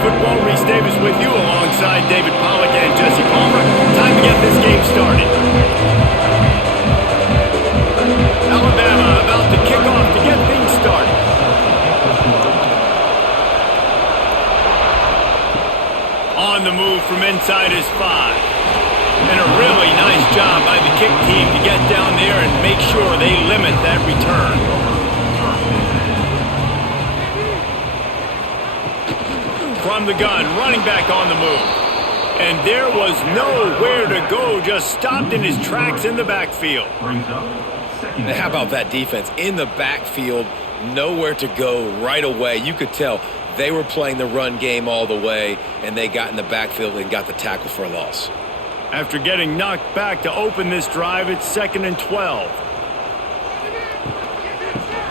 Football. Reese Davis with you alongside David Pollack and Jesse Palmer. Time to get this game started. Alabama about to kick off to get things started. On the move from inside his 5. And a really nice job by the kick team to get down there and make sure they limit that return. From the gun, running back on the move. And there was nowhere to go, just stopped in his tracks in the backfield. Now, how about that defense? In the backfield, nowhere to go right away. You could tell they were playing the run game all the way, and they got in the backfield and got the tackle for a loss. After getting knocked back to open this drive, it's 2nd and 12.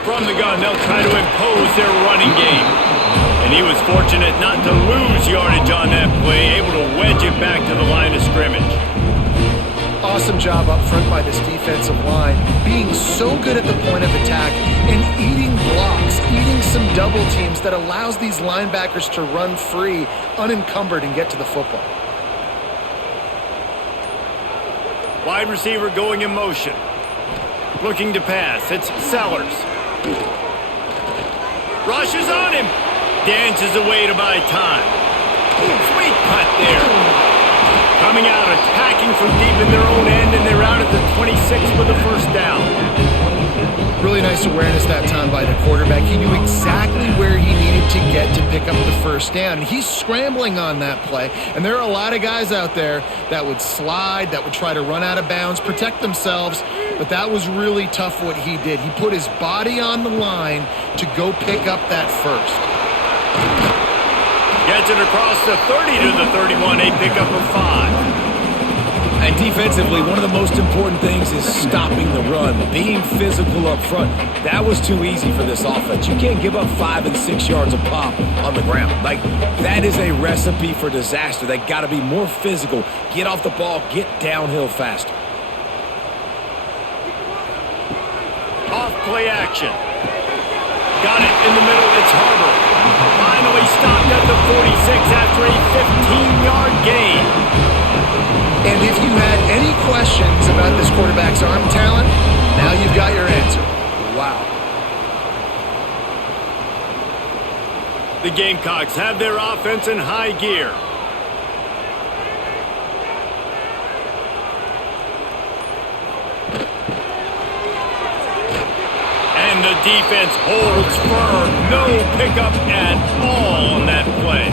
From the gun, they'll try to impose their running game. And he was fortunate not to lose yardage on that play, able to wedge it back to the line of scrimmage. Awesome job up front by this defensive line, being so good at the point of attack and eating blocks, eating some double teams that allows these linebackers to run free, unencumbered, and get to the football. Wide receiver going in motion. Looking to pass. It's Sellers. Rushes on him. Dances away to buy time. Sweet putt there. Coming out, attacking from deep in their own end, and they're out at the 26 with a first down. Really nice awareness that time by the quarterback. He knew exactly where he needed to get to pick up the first down. He's scrambling on that play, and there are a lot of guys out there that would slide, that would try to run out of bounds, protect themselves, but that was really tough what he did. He put his body on the line to go pick up that first. Gets it across the 30 to the 31, a pickup of 5. And defensively, one of the most important things is stopping the run, being physical up front. That was too easy for this offense. You can't give up 5 and 6 yards a pop on the ground. Like, that is a recipe for disaster. They got to be more physical, get off the ball, get downhill faster. Off play action. Got it in the middle, it's Harbor. Finally stopped at the 46 after a 15-yard gain. And if you had any questions about this quarterback's arm talent, now you've got your answer. Wow. The Gamecocks have their offense in high gear. And the defense holds firm. No pickup at all on that play.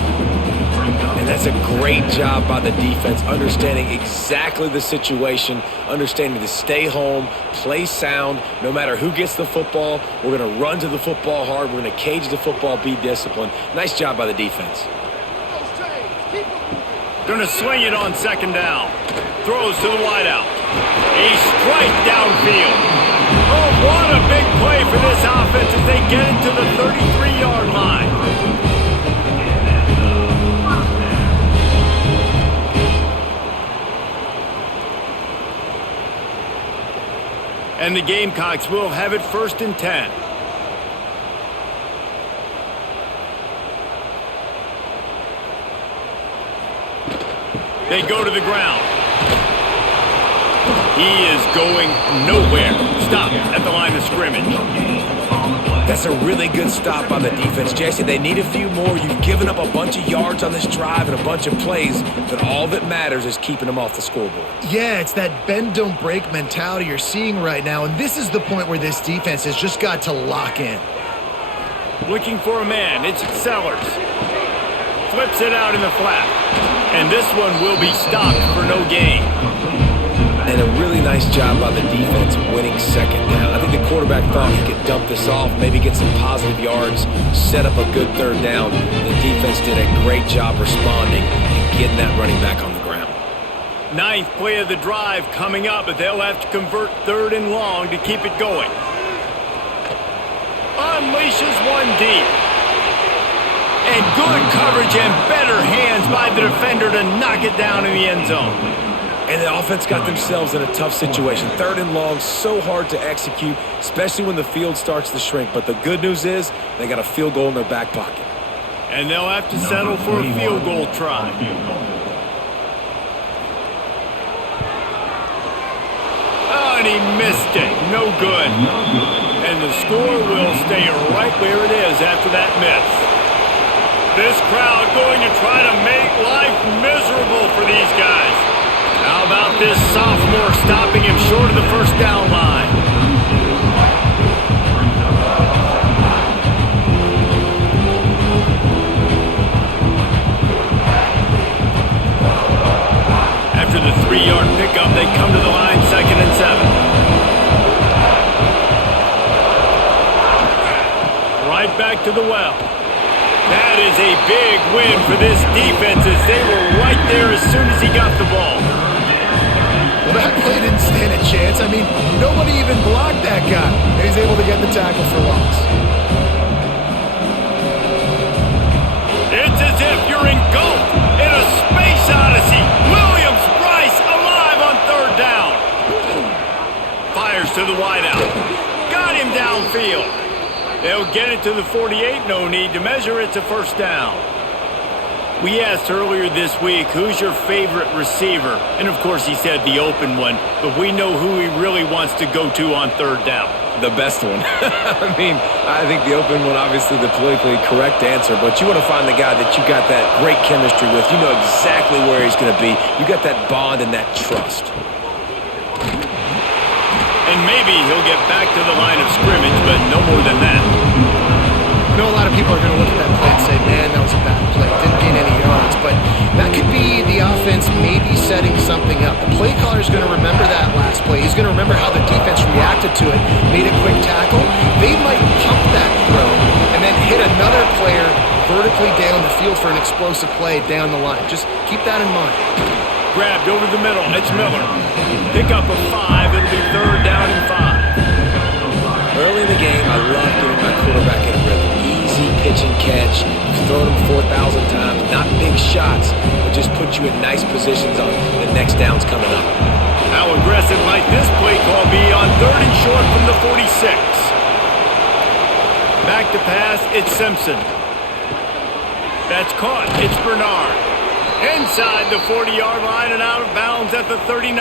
And that's a great job by the defense, understanding exactly the situation, understanding to stay home, play sound, no matter who gets the football. We're going to run to the football hard. We're going to cage the football, be disciplined. Nice job by the defense. Going to swing it on 2nd down. Throws to the wideout. A strike downfield. Oh, what a big play for this offense as they get it to the 33-yard line. And the Gamecocks will have it 1st and 10. They go to the ground. He is going nowhere. Stop at the line of scrimmage. That's a really good stop by the defense, Jesse. They need a few more. You've given up a bunch of yards on this drive and a bunch of plays, but all that matters is keeping them off the scoreboard. Yeah, it's that bend, don't break mentality you're seeing right now, and this is the point where this defense has just got to lock in. Looking for a man. It's Sellers. Flips it out in the flat. And this one will be stopped for no gain. And a really nice job by the defense winning 2nd down. I think the quarterback thought he could dump this off, maybe get some positive yards, set up a good 3rd down. The defense did a great job responding and getting that running back on the ground. 9th play of the drive coming up, but they'll have to convert 3rd and long to keep it going. Unleashes one deep. And good coverage and better hands by the defender to knock it down in the end zone. And the offense got themselves in a tough situation. 3rd and long, so hard to execute, especially when the field starts to shrink. But the good news is they got a field goal in their back pocket. And they'll have to settle for a field goal try. Oh, and he missed it. No good. And the score will stay right where it is after that miss. This crowd going to try to make life miserable for these guys. How about this sophomore stopping him short of the first down line? After the 3-yard pickup, they come to the line, 2nd and 7. Right back to the well. That is a big win for this defense as they were right there as soon as he got the ball. Well, that play didn't stand a chance. I mean, nobody even blocked that guy. And he's able to get the tackle for loss. It's as if you're engulfed in a space odyssey. Williams-Brice alive on 3rd down. Fires to the wideout. Got him downfield. They'll get it to the 48. No need to measure. It's a first down. We asked earlier this week, who's your favorite receiver? And, of course, he said the open one. But we know who he really wants to go to on 3rd down. The best one. I mean, I think the open one, obviously the politically correct answer, but you want to find the guy that you got that great chemistry with. You know exactly where he's going to be. You got that bond and that trust. And maybe he'll get back to the line of scrimmage, but no more than that. I know a lot of people are going to look at that play and say, man, that was a bad play. Didn't gain any yards. But that could be the offense maybe setting something up. The play caller is going to remember that last play. He's going to remember how the defense reacted to it, made a quick tackle. They might pump that throw and then hit another player vertically down the field for an explosive play down the line. Just keep that in mind. Grabbed over the middle. It's Miller. Pick up a 5. It'll be 3rd down and 5. Early in the game, I love getting my quarterback in a rhythm. Easy pitch and catch. You've thrown him 4,000 times. Not big shots, but just put you in nice positions on the next downs coming up. How aggressive might this play call be on 3rd and short from the 46? Back to pass. It's Simpson. That's caught. It's Bernard. Inside the 40-yard line and out of bounds at the 39.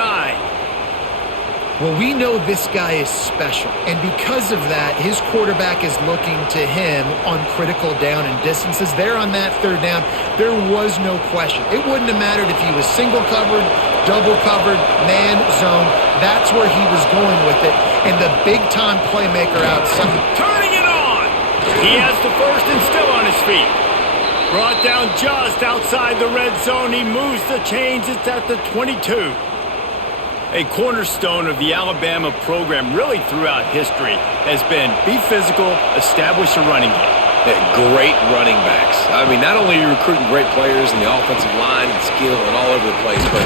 Well, we know this guy is special, and because of that, his quarterback is looking to him on critical down and distances. There on that 3rd down, there was no question. It wouldn't have mattered if he was single covered, double covered, man, zone. That's where he was going with it, and the big-time playmaker outside. Turning it on! He has the first and still on his feet. Brought down just outside the red zone. He moves the chains. It's at the 22. A cornerstone of the Alabama program really throughout history has been be physical, establish a running game. Great running backs. I mean, not only are you recruiting great players in the offensive line and skill and all over the place, but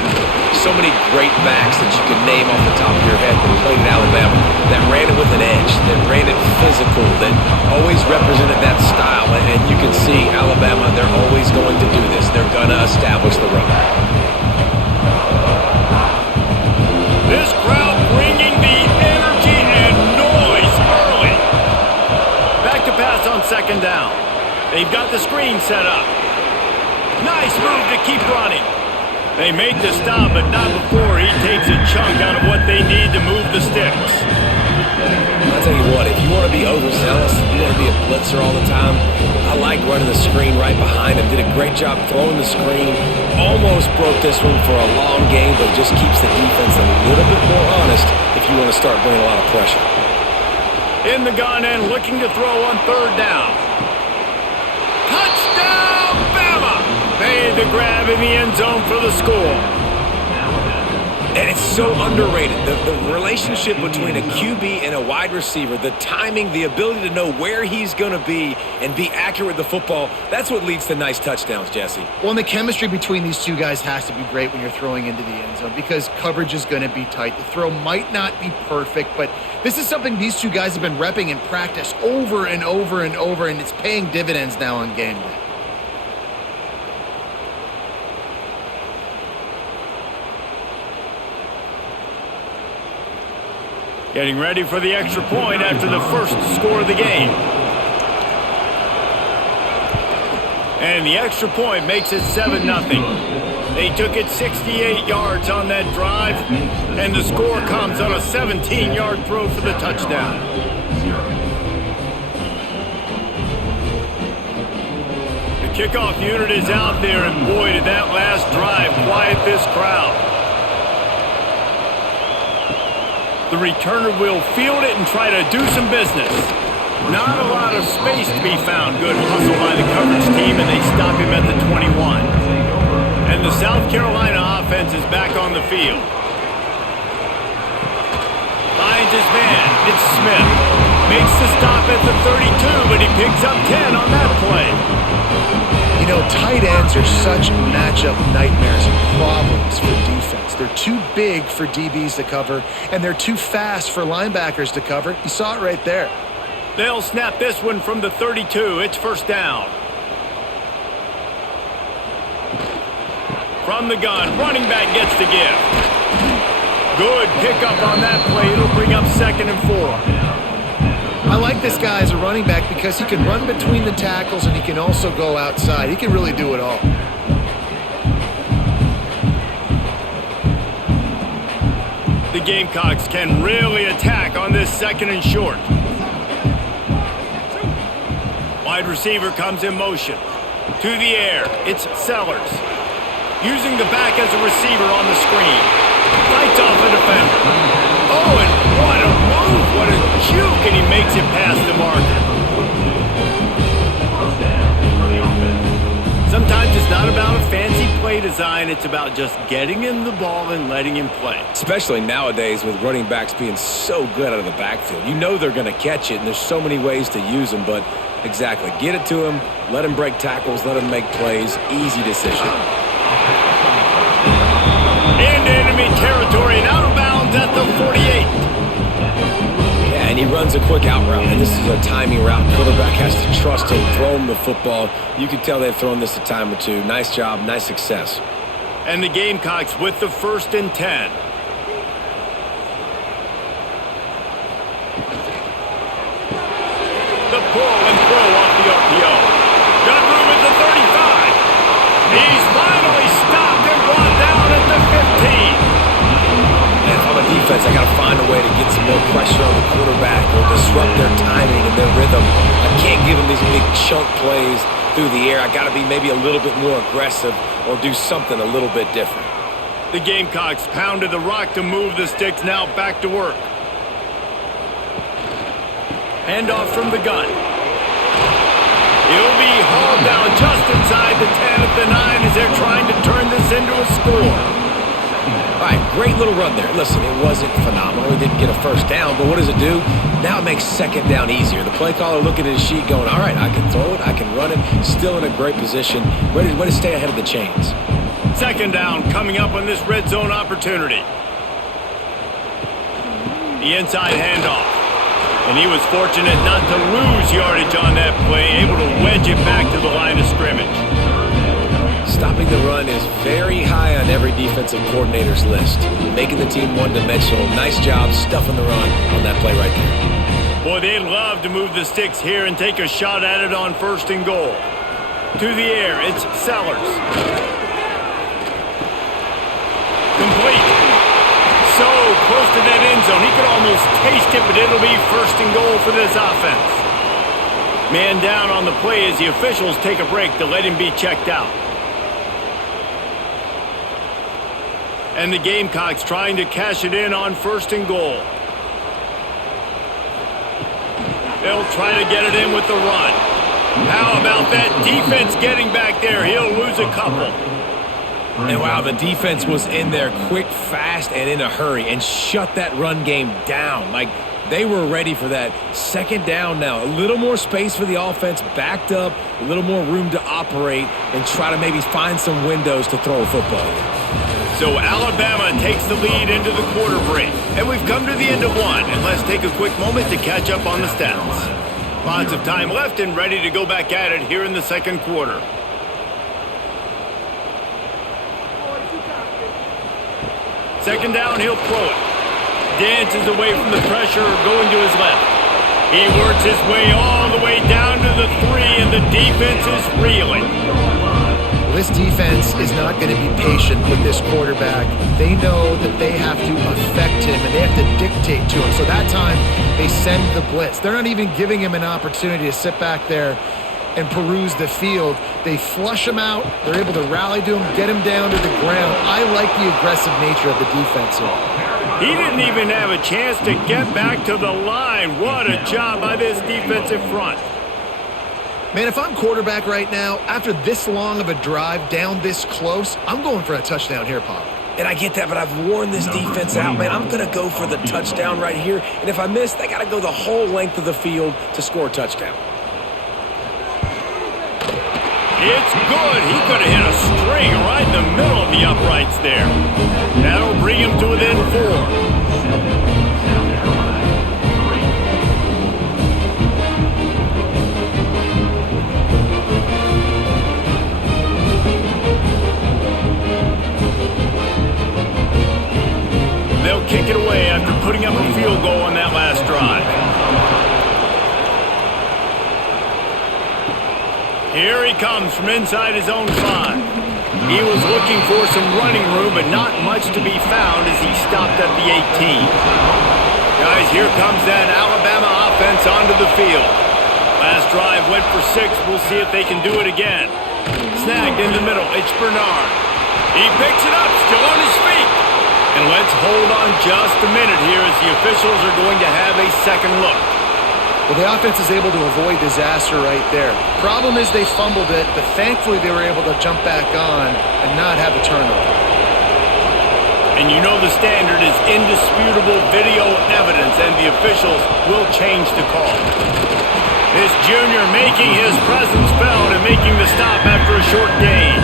so many great backs that you can name off the top of your head that played in Alabama, that ran it with an edge, that ran it physical, that always represented that style. And you can see Alabama, they're always going to do this. They're going to establish the run. This crowd bringing the energy and noise early. Back to pass on 2nd down. They've got the screen set up. Nice move to keep running. They make the stop, but not before he takes a chunk out of what they need to move the sticks. I'll tell you what, if you want to be overzealous, if you want to be a blitzer all the time, I like running the screen right behind him. Did a great job throwing the screen. Almost broke this one for a long game, but just keeps the defense a little bit more honest if you want to start bringing a lot of pressure. In the gun and looking to throw on 3rd down. Touchdown, Bama! Made the grab in the end zone for the score. And it's so underrated. The relationship between a QB and a wide receiver, the timing, the ability to know where he's going to be and be accurate with the football, that's what leads to nice touchdowns, Jesse. Well, and the chemistry between these two guys has to be great when you're throwing into the end zone because coverage is going to be tight. The throw might not be perfect, but this is something these two guys have been repping in practice over and over and over, and it's paying dividends now on game day. Getting ready for the extra point after the first score of the game. And the extra point makes it 7-0. They took it 68 yards on that drive, and the score comes on a 17-yard throw for the touchdown. The kickoff unit is out there, and boy, did that last drive quiet this crowd. The returner will field it and try to do some business. Not a lot of space to be found. Good hustle by the coverage team, and they stop him at the 21. And the South Carolina offense is back on the field. Finds his man. It's Smith. Makes the stop at the 32, but he picks up 10 on that play. You know, tight ends are such matchup nightmares and problems for defense. They're too big for DBs to cover, and they're too fast for linebackers to cover. You saw it right there. They'll snap this one from the 32. It's first down. From the gun, running back gets the give. Good pickup on that play. It'll bring up 2nd and 4. I like this guy as a running back because he can run between the tackles and he can also go outside. He can really do it all. The Gamecocks can really attack on this 2nd and short. Wide receiver comes in motion. To the air, it's Sellers. Using the back as a receiver on the screen. Fights off a defender. Oh, and what a move! What a juke! And he makes it past the marker. Sometimes it's not about a fancy play design. It's about just getting him the ball and letting him play. Especially nowadays with running backs being so good out of the backfield. You know they're going to catch it, and there's so many ways to use them, but exactly. Get it to him, let him break tackles, let him make plays. Easy decision. Into enemy territory and out of bounds at the 48. Yeah, and he runs a quick out route, and this is a timing route. Quarterback has to trust him, throw him the football. You can tell they've thrown this a time or two. Nice job, nice success. And the Gamecocks with the 1st and 10. The pull and throw off the RPO. Got room at the 35. He's finally stopped and brought down at the 15. And if I'm a defense, I got to find a way to get some more pressure on the quarterback or disrupt their timing and their rhythm. I can't give them these big chunk plays through the air. I got to be maybe a little bit more aggressive or do something a little bit different. The Gamecocks pounded the rock to move the sticks. Now back to work. Handoff from the gun. He'll be hauled down just inside the 10 at the 9 as they're trying to turn this into a score. All right, great little run there. Listen, it wasn't phenomenal. He didn't get a first down, but what does it do? Now it makes 2nd down easier. The play caller looking at his sheet going, all right, I can throw it, I can run it, still in a great position, ready to stay ahead of the chains. 2nd down coming up on this red zone opportunity. The inside handoff. And he was fortunate not to lose yardage on that play, able to wedge it back to the line of scrimmage. Stopping the run is very high on every defensive coordinator's list. Making the team one-dimensional. Nice job stuffing the run on that play right there. Boy, they'd love to move the sticks here and take a shot at it on 1st and goal. To the air, it's Sellers. Complete. So close to that end zone. He could almost taste it, but it'll be 1st and goal for this offense. Man down on the play as the officials take a break to let him be checked out. And the Gamecocks trying to cash it in on 1st and goal. They'll try to get it in with the run. How about that defense getting back there? He'll lose a couple. And wow, the defense was in there quick, fast, and in a hurry and shut that run game down. Like, they were ready for that. 2nd down now. A little more space for the offense, backed up, a little more room to operate and try to maybe find some windows to throw a football in. So Alabama takes the lead into the quarter break. And we've come to the end of one. And let's take a quick moment to catch up on the stats. Lots of time left and ready to go back at it here in the 2nd quarter. 2nd down, he'll throw it. Dances away from the pressure, going to his left. He works his way all the way down to the 3, and the defense is reeling. Well, this defense is not going to be patient with this quarterback. They know that they have to affect him and they have to dictate to him. So that time, they send the blitz. They're not even giving him an opportunity to sit back there and peruse the field. They flush him out. They're able to rally to him, get him down to the ground. I like the aggressive nature of the defense here. He didn't even have a chance to get back to the line. What a job by this defensive front. Man, if I'm quarterback right now, after this long of a drive down this close, I'm going for a touchdown here, Pop. And I get that, but I've worn this defense out, man. I'm going to go for the touchdown right here. And if I miss, they got to go the whole length of the field to score a touchdown. It's good. He could have hit a string right in the middle of the uprights there. That'll bring him to within 4. They'll kick it away after putting up a field goal on that last drive. Here he comes from inside his own 5. He was looking for some running room, but not much to be found as he stopped at the 18. Guys, here comes that Alabama offense onto the field. Last drive went for 6. We'll see if they can do it again. Snagged in the middle. It's Bernard. He picks it up, still on his feet. And let's hold on just a minute here as the officials are going to have a second look. Well, the offense is able to avoid disaster right there. Problem is they fumbled it, but thankfully they were able to jump back on and not have a turnover. And you know the standard is indisputable video evidence, and the officials will change the call. This junior making his presence felt and making the stop after a short gain.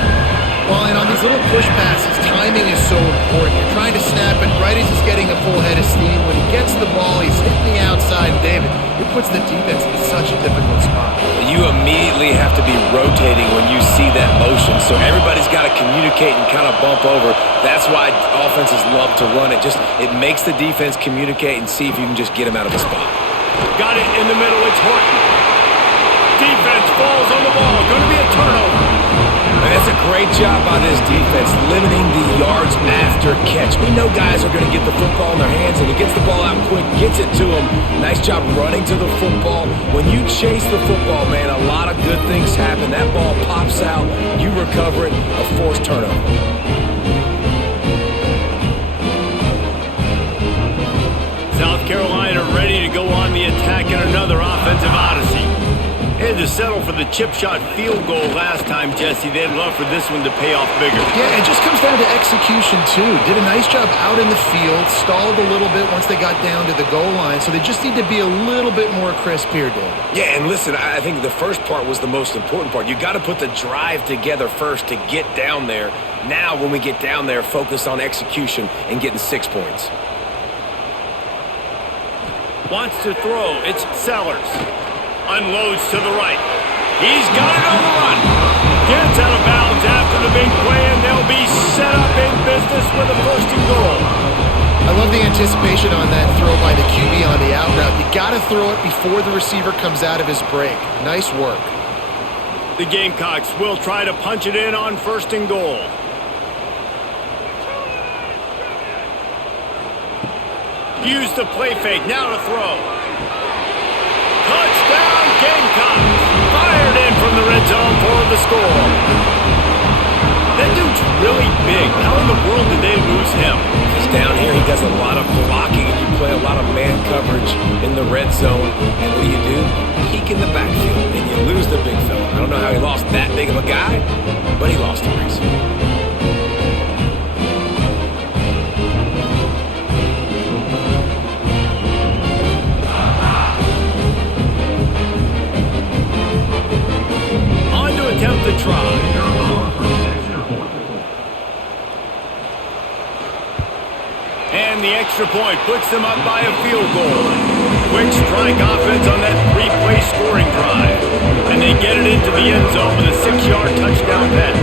Well, and on these little push passes, timing is so important. You're trying to snap it right as he's getting a full head of steam. When he gets the ball, he's hitting the outside. David, it puts the defense in such a difficult spot. You immediately have to be rotating when you see that motion, so everybody's got to communicate and kind of bump over. That's why offenses love to run it. It makes the defense communicate and see if you can just get him out of the spot. Got it in the middle. It's Horton. Defense falls on the ball. Going to be a turnover. And that's a great job by this defense, limiting the yards after catch. We know guys are going to get the football in their hands, and he gets the ball out quick, gets it to them. Nice job running to the football. When you chase the football, man, a lot of good things happen. That ball pops out, you recover it, a forced turnover. South Carolina ready to go on the attack in another offensive odyssey. Had to settle for the chip shot field goal last time, Jesse. They'd love for this one to pay off bigger. Yeah, it just comes down to execution, too. Did a nice job out in the field, stalled a little bit once they got down to the goal line, so they just need to be a little bit more crisp here, Dave. Yeah, and listen, I think the first part was the most important part. You got to put the drive together first to get down there. Now, when we get down there, focus on execution and getting 6 points. Wants to throw. It's Sellers. Unloads to the right. He's got it on the run. Gets out of bounds after the big play, and they'll be set up in business with a 1st and goal. I love the anticipation on that throw by the QB on the out route. You got to throw it before the receiver comes out of his break. Nice work. The Gamecocks will try to punch it in on 1st and goal. Use the play fake. Now to throw. Touchdown, Gamecocks! Fired in from the red zone for the score. That dude's really big. How in the world did they lose him? Because down here he does a lot of blocking and you play a lot of man coverage in the red zone. And what do? Peek in the backfield and you lose the big fella. I don't know how he lost that big of a guy, but he lost the race. Attempt to try. And the extra point puts them up by a field goal. Quick strike offense on that 3-play scoring drive. And they get it into the end zone with a 6-yard touchdown pass.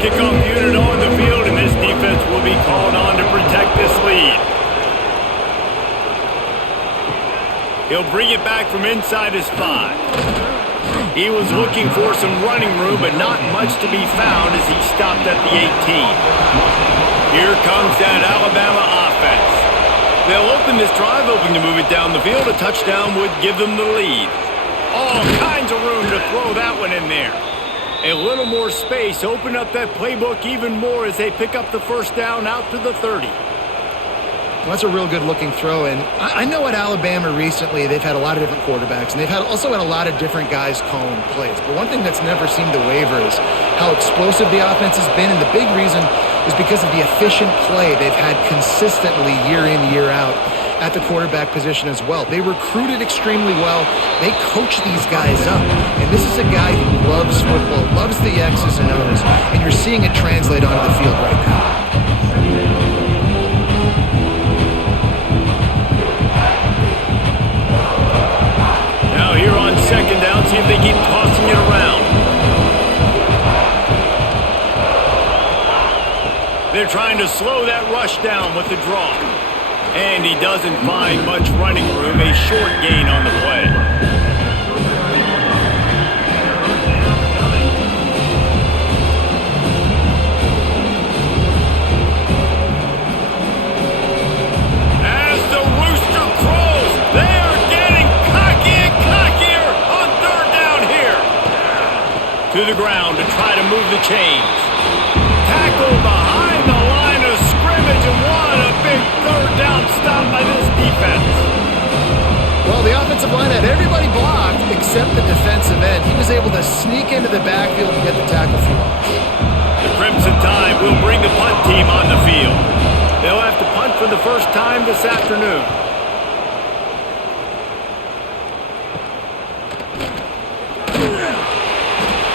Kickoff unit on the field, and this defense will be called on to protect this lead. He'll bring it back from inside his 5. He was looking for some running room, but not much to be found as he stopped at the 18. Here comes that Alabama offense. They'll open this drive, hoping to move it down the field. A touchdown would give them the lead. All kinds of room to throw that one in there. A little more space, open up that playbook even more as they pick up the first down out to the 30. Well, that's a real good-looking throw, and I know at Alabama recently they've had a lot of different quarterbacks, and they've also had a lot of different guys calling plays. But one thing that's never seemed to waver is how explosive the offense has been, and the big reason is because of the efficient play they've had consistently year in, year out at the quarterback position as well. They recruited extremely well. They coach these guys up, and this is a guy who loves football, loves the X's and O's, and you're seeing it translate onto the field right now. Here on second down, see if they keep tossing it around. They're trying to slow that rush down with the draw. And he doesn't find much running room, a short gain on the play. To the ground to try to move the chains. Tackle behind the line of scrimmage, and what a big third down stop by this defense. Well, the offensive line had everybody blocked except the defensive end. He was able to sneak into the backfield and get the tackle for loss. The Crimson Tide will bring the punt team on the field. They'll have to punt for the first time this afternoon.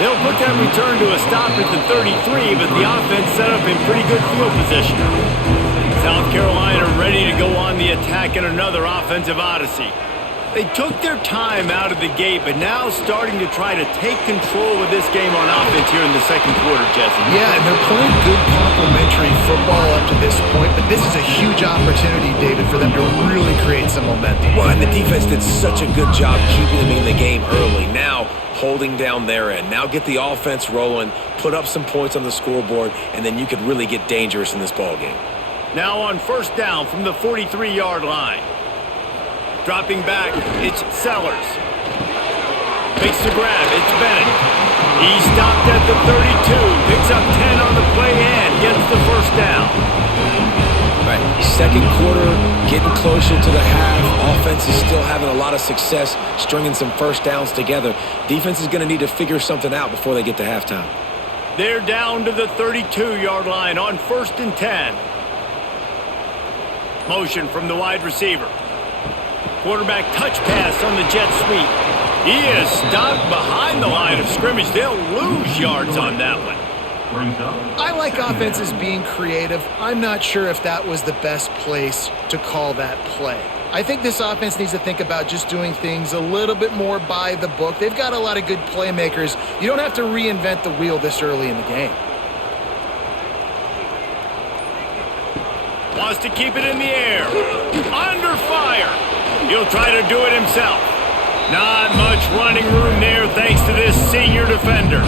They'll put that return to a stop at the 33, but the offense set up in pretty good field position. South Carolina ready to go on the attack in another offensive odyssey. They took their time out of the gate, but now starting to try to take control of this game on offense here in the second quarter, Jesse. Yeah, and they're playing good complementary football up to this point, but this is a huge opportunity, David, for them to really create some momentum. Well, and the defense did such a good job keeping them in the game early. Now, holding down their end. Now get the offense rolling, put up some points on the scoreboard, and then you could really get dangerous in this ballgame. Now on first down from the 43-yard line. Dropping back, it's Sellers. Makes the grab, it's Bennett. He stopped at the 32, picks up 10 on the play and gets the first down. Right, second quarter, getting closer to the half. Offense is still having a lot of success stringing some first downs together. Defense is going to need to figure something out before they get to halftime. They're down to the 32-yard line on 1st and 10. Motion from the wide receiver. Quarterback touch pass on the jet sweep. He is stopped behind the line of scrimmage. They'll lose yards on that one. I like offenses being creative. I'm not sure if that was the best place to call that play. I think this offense needs to think about just doing things a little bit more by the book. They've got a lot of good playmakers. You don't have to reinvent the wheel this early in the game. Wants to keep it in the air. Under fire. He'll try to do it himself. Not much running room there thanks to this senior defender.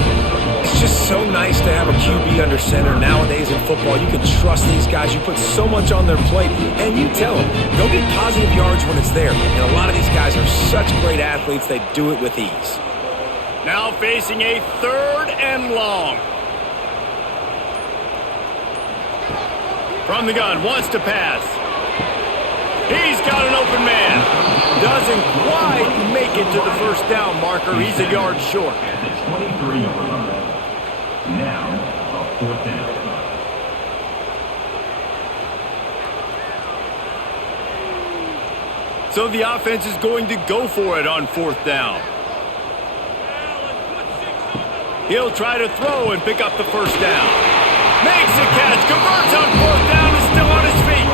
It's just so nice to have a QB under center nowadays in football. You can trust these guys. You put so much on their plate, and you tell them, go get positive yards when it's there. And a lot of these guys are such great athletes, they do it with ease. Now facing a 3rd and long. From the gun, wants to pass. He's got an open man. Doesn't quite make it to the first down marker. He's a yard short. Now, a 4th down. So the offense is going to go for it on 4th down. He'll try to throw and pick up the first down. Makes the catch, converts on 4th down, is still on his feet.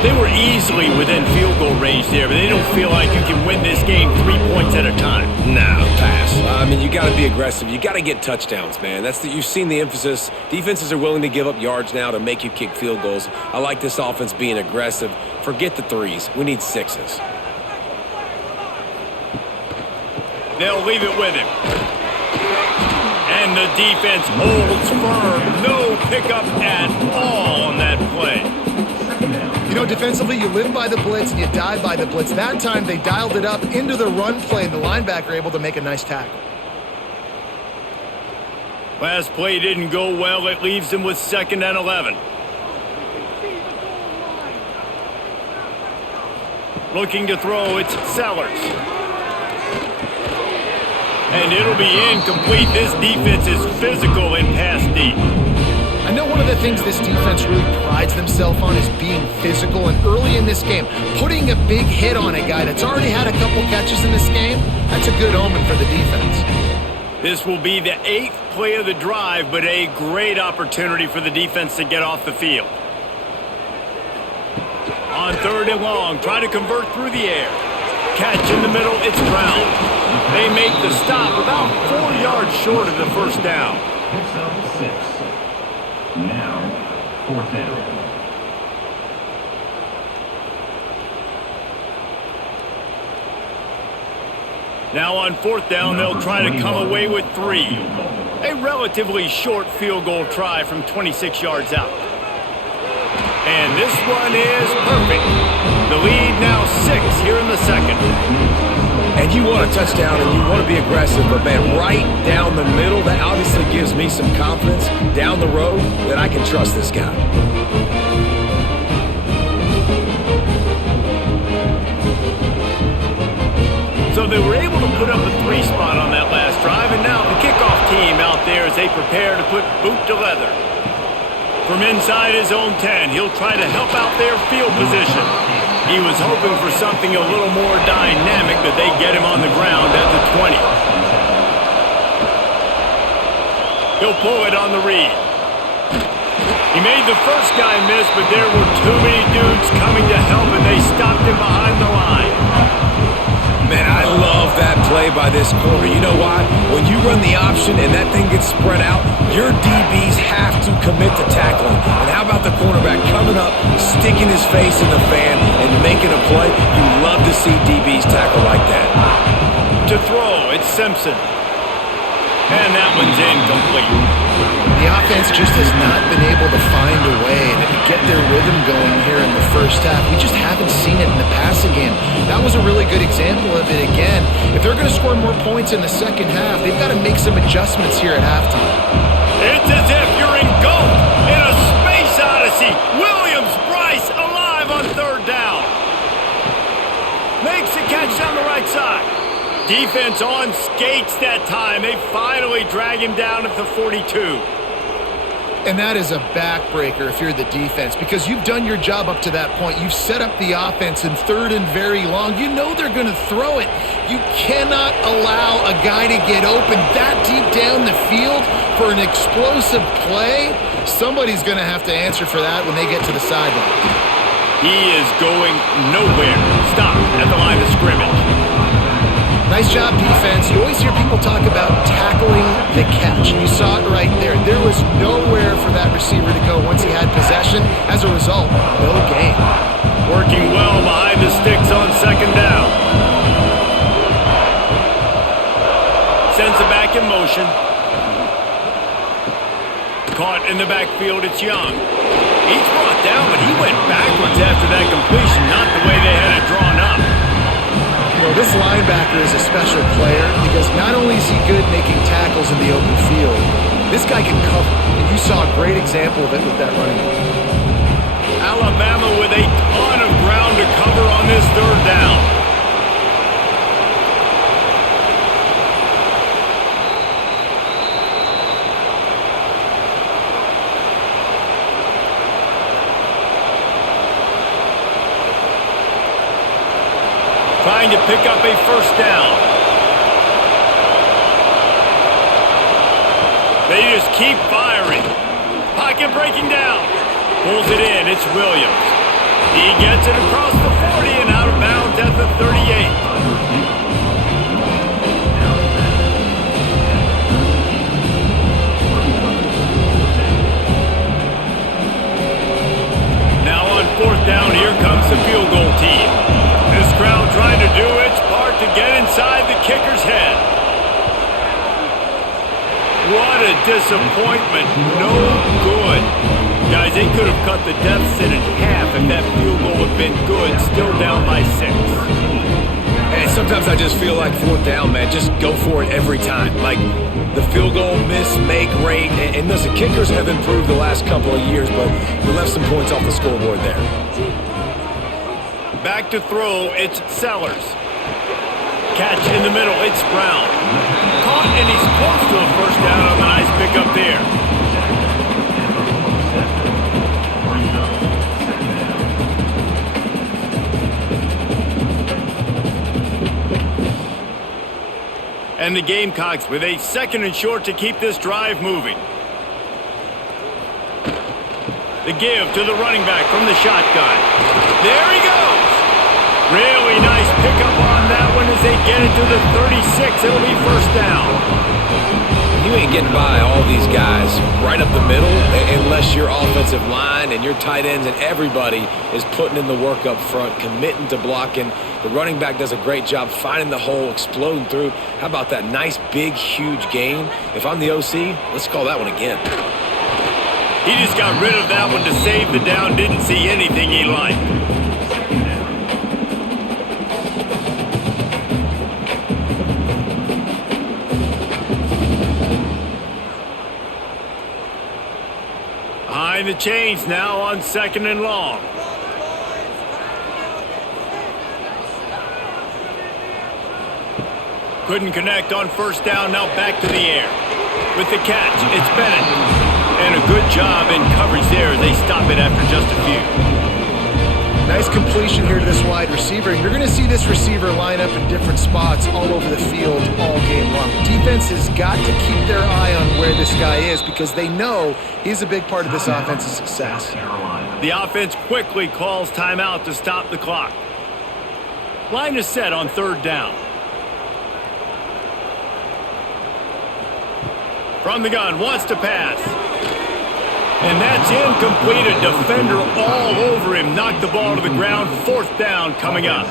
They were easily within field goal range there, but they don't feel like you can win this game 3 points at a time. No, pass. I mean, you got to be aggressive. You got to get touchdowns, man. You've seen the emphasis. Defenses are willing to give up yards now to make you kick field goals. I like this offense being aggressive. Forget the 3s. We need 6s. They'll leave it with him. And the defense holds firm. No pickup at all on that play. You know, defensively, you live by the blitz and you die by the blitz. That time, they dialed it up into the run play, and the linebacker able to make a nice tackle. Last play didn't go well. It leaves them with 2nd and 11. Looking to throw, it's Sellers. And it'll be incomplete. This defense is physical in pass deep. I know one of the things this defense really prides themselves on is being physical, and early in this game, putting a big hit on a guy that's already had a couple catches in this game, that's a good omen for the defense. This will be the 8th play of the drive, but a great opportunity for the defense to get off the field. On 3rd and long, try to convert through the air. Catch in the middle, it's Brown. They make the stop about 4 yards short of the first down. Picks up 6. Now, 4th down. Now on 4th down, they'll try to come away with 3. A relatively short field goal try from 26 yards out. And this one is perfect. The lead now 6 here in the 2nd. And you want a touchdown and you want to be aggressive, but man, right down the middle, that obviously gives me some confidence down the road that I can trust this guy. So they were able to put up a 3 spot on that last drive, and now the kickoff team out there as they prepare to put boot to leather. From inside his own 10, he'll try to help out their field position. He was hoping for something a little more dynamic, but they get him on the ground at the 20. He'll pull it on the read. He made the first guy miss, but there were too many dudes coming to help, and they stopped him behind the line. Man, I love that play by this corner. You know why? When you run the option and that thing gets spread out, your DBs have to commit to tackling. And how about the cornerback coming up, sticking his face in the fan, and making a play? You love to see DBs tackle like that. To throw, it's Simpson. And that one's incomplete. The offense just has not been able to find a way to get their rhythm going here in the first half. We just haven't seen it in the passing game. That was a really good example of it again. If they're going to score more points in the second half, they've got to make some adjustments here at halftime. It's as if you're engulfed in a space odyssey. Williams-Brice alive on 3rd down. Makes the catch down the right side. Defense on skates that time. They finally drag him down at the 42. And that is a backbreaker if you're the defense, because you've done your job up to that point. You've set up the offense in 3rd and very long. You know they're going to throw it. You cannot allow a guy to get open that deep down the field for an explosive play. Somebody's going to have to answer for that when they get to the sideline. He is going nowhere. Stop at the line of scrimmage. Nice job, defense. You always hear people talk about tackling the catch. You saw it right there. There was nowhere for that receiver to go once he had possession. As a result, no gain. Working well behind the sticks on 2nd down. Sends it back in motion. Caught in the backfield, it's Young. He's brought down, but he went backwards after that completion, not the way they had it drawn up. You know, this linebacker is a special player because not only is he good making tackles in the open field, this guy can cover. And you saw a great example of it with that running back. Alabama with a ton of ground to cover on this 3rd down. Trying to pick up a 1st down. They just keep firing. Pocket breaking down. Pulls it in. It's Williams. He gets it across the 40 and out of bounds at the 38. Now on 4th down, here comes the field goal team. This crowd trying to do its part to get inside the kicker's head. What a disappointment. No good. Guys, they could have cut the deficit in half if that field goal had been good. Still down by 6. And sometimes I just feel like 4th down, man, just go for it every time. Like the field goal miss, make rate. And listen, kickers have improved the last couple of years, but we left some points off the scoreboard there. Back to throw, it's Sellers. Catch in the middle, it's Brown. Caught, and he's close to a first down on the nice pickup there. And the Gamecocks with a 2nd and short to keep this drive moving. The give to the running back from the shotgun. There he goes. Really nice pickup on that one as they get it to the 36. It'll be first down. You ain't getting by all these guys right up the middle unless your offensive line and your tight ends and everybody is putting in the work up front, committing to blocking. The running back does a great job finding the hole, exploding through. How about that nice, big, huge gain? If I'm the OC, let's call that one again. He just got rid of that one to save the down. Didn't see anything he liked. Behind the chains now on 2nd and long. Couldn't connect on first down, now back to the air. With the catch, it's Bennett. And a good job in coverage there as they stop it after just a few. Nice completion here to this wide receiver. You're going to see this receiver line up in different spots all over the field all game long. Defense has got to keep their eye on where this guy is because they know he's a big part of this offense's success. The offense quickly calls timeout to stop the clock. Line is set on 3rd down. From the gun, wants to pass. And that's incomplete. A defender all over him. Knocked the ball to the ground. 4th down coming up.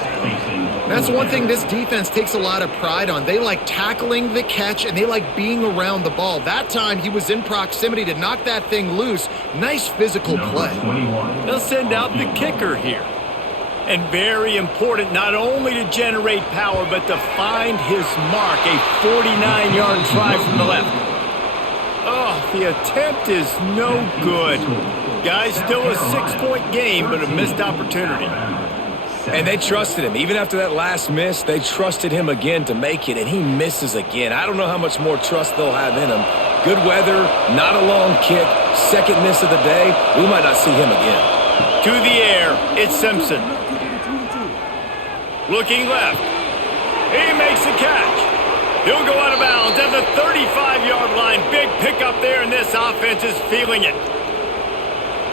That's one thing this defense takes a lot of pride on. They like tackling the catch, and they like being around the ball. That time, he was in proximity to knock that thing loose. Nice physical play. They'll send out the kicker here. And very important, not only to generate power, but to find his mark. A 49-yard try from the left. Oh, the attempt is no good. Guys, still a 6-point game, but a missed opportunity. And they trusted him. Even after that last miss, they trusted him again to make it, and he misses again. I don't know how much more trust they'll have in him. Good weather, not a long kick, 2nd miss of the day. We might not see him again. To the air, it's Simpson. Looking left. He makes the catch. He'll go out of bounds at the 35-yard line. Big pickup there, and this offense is feeling it.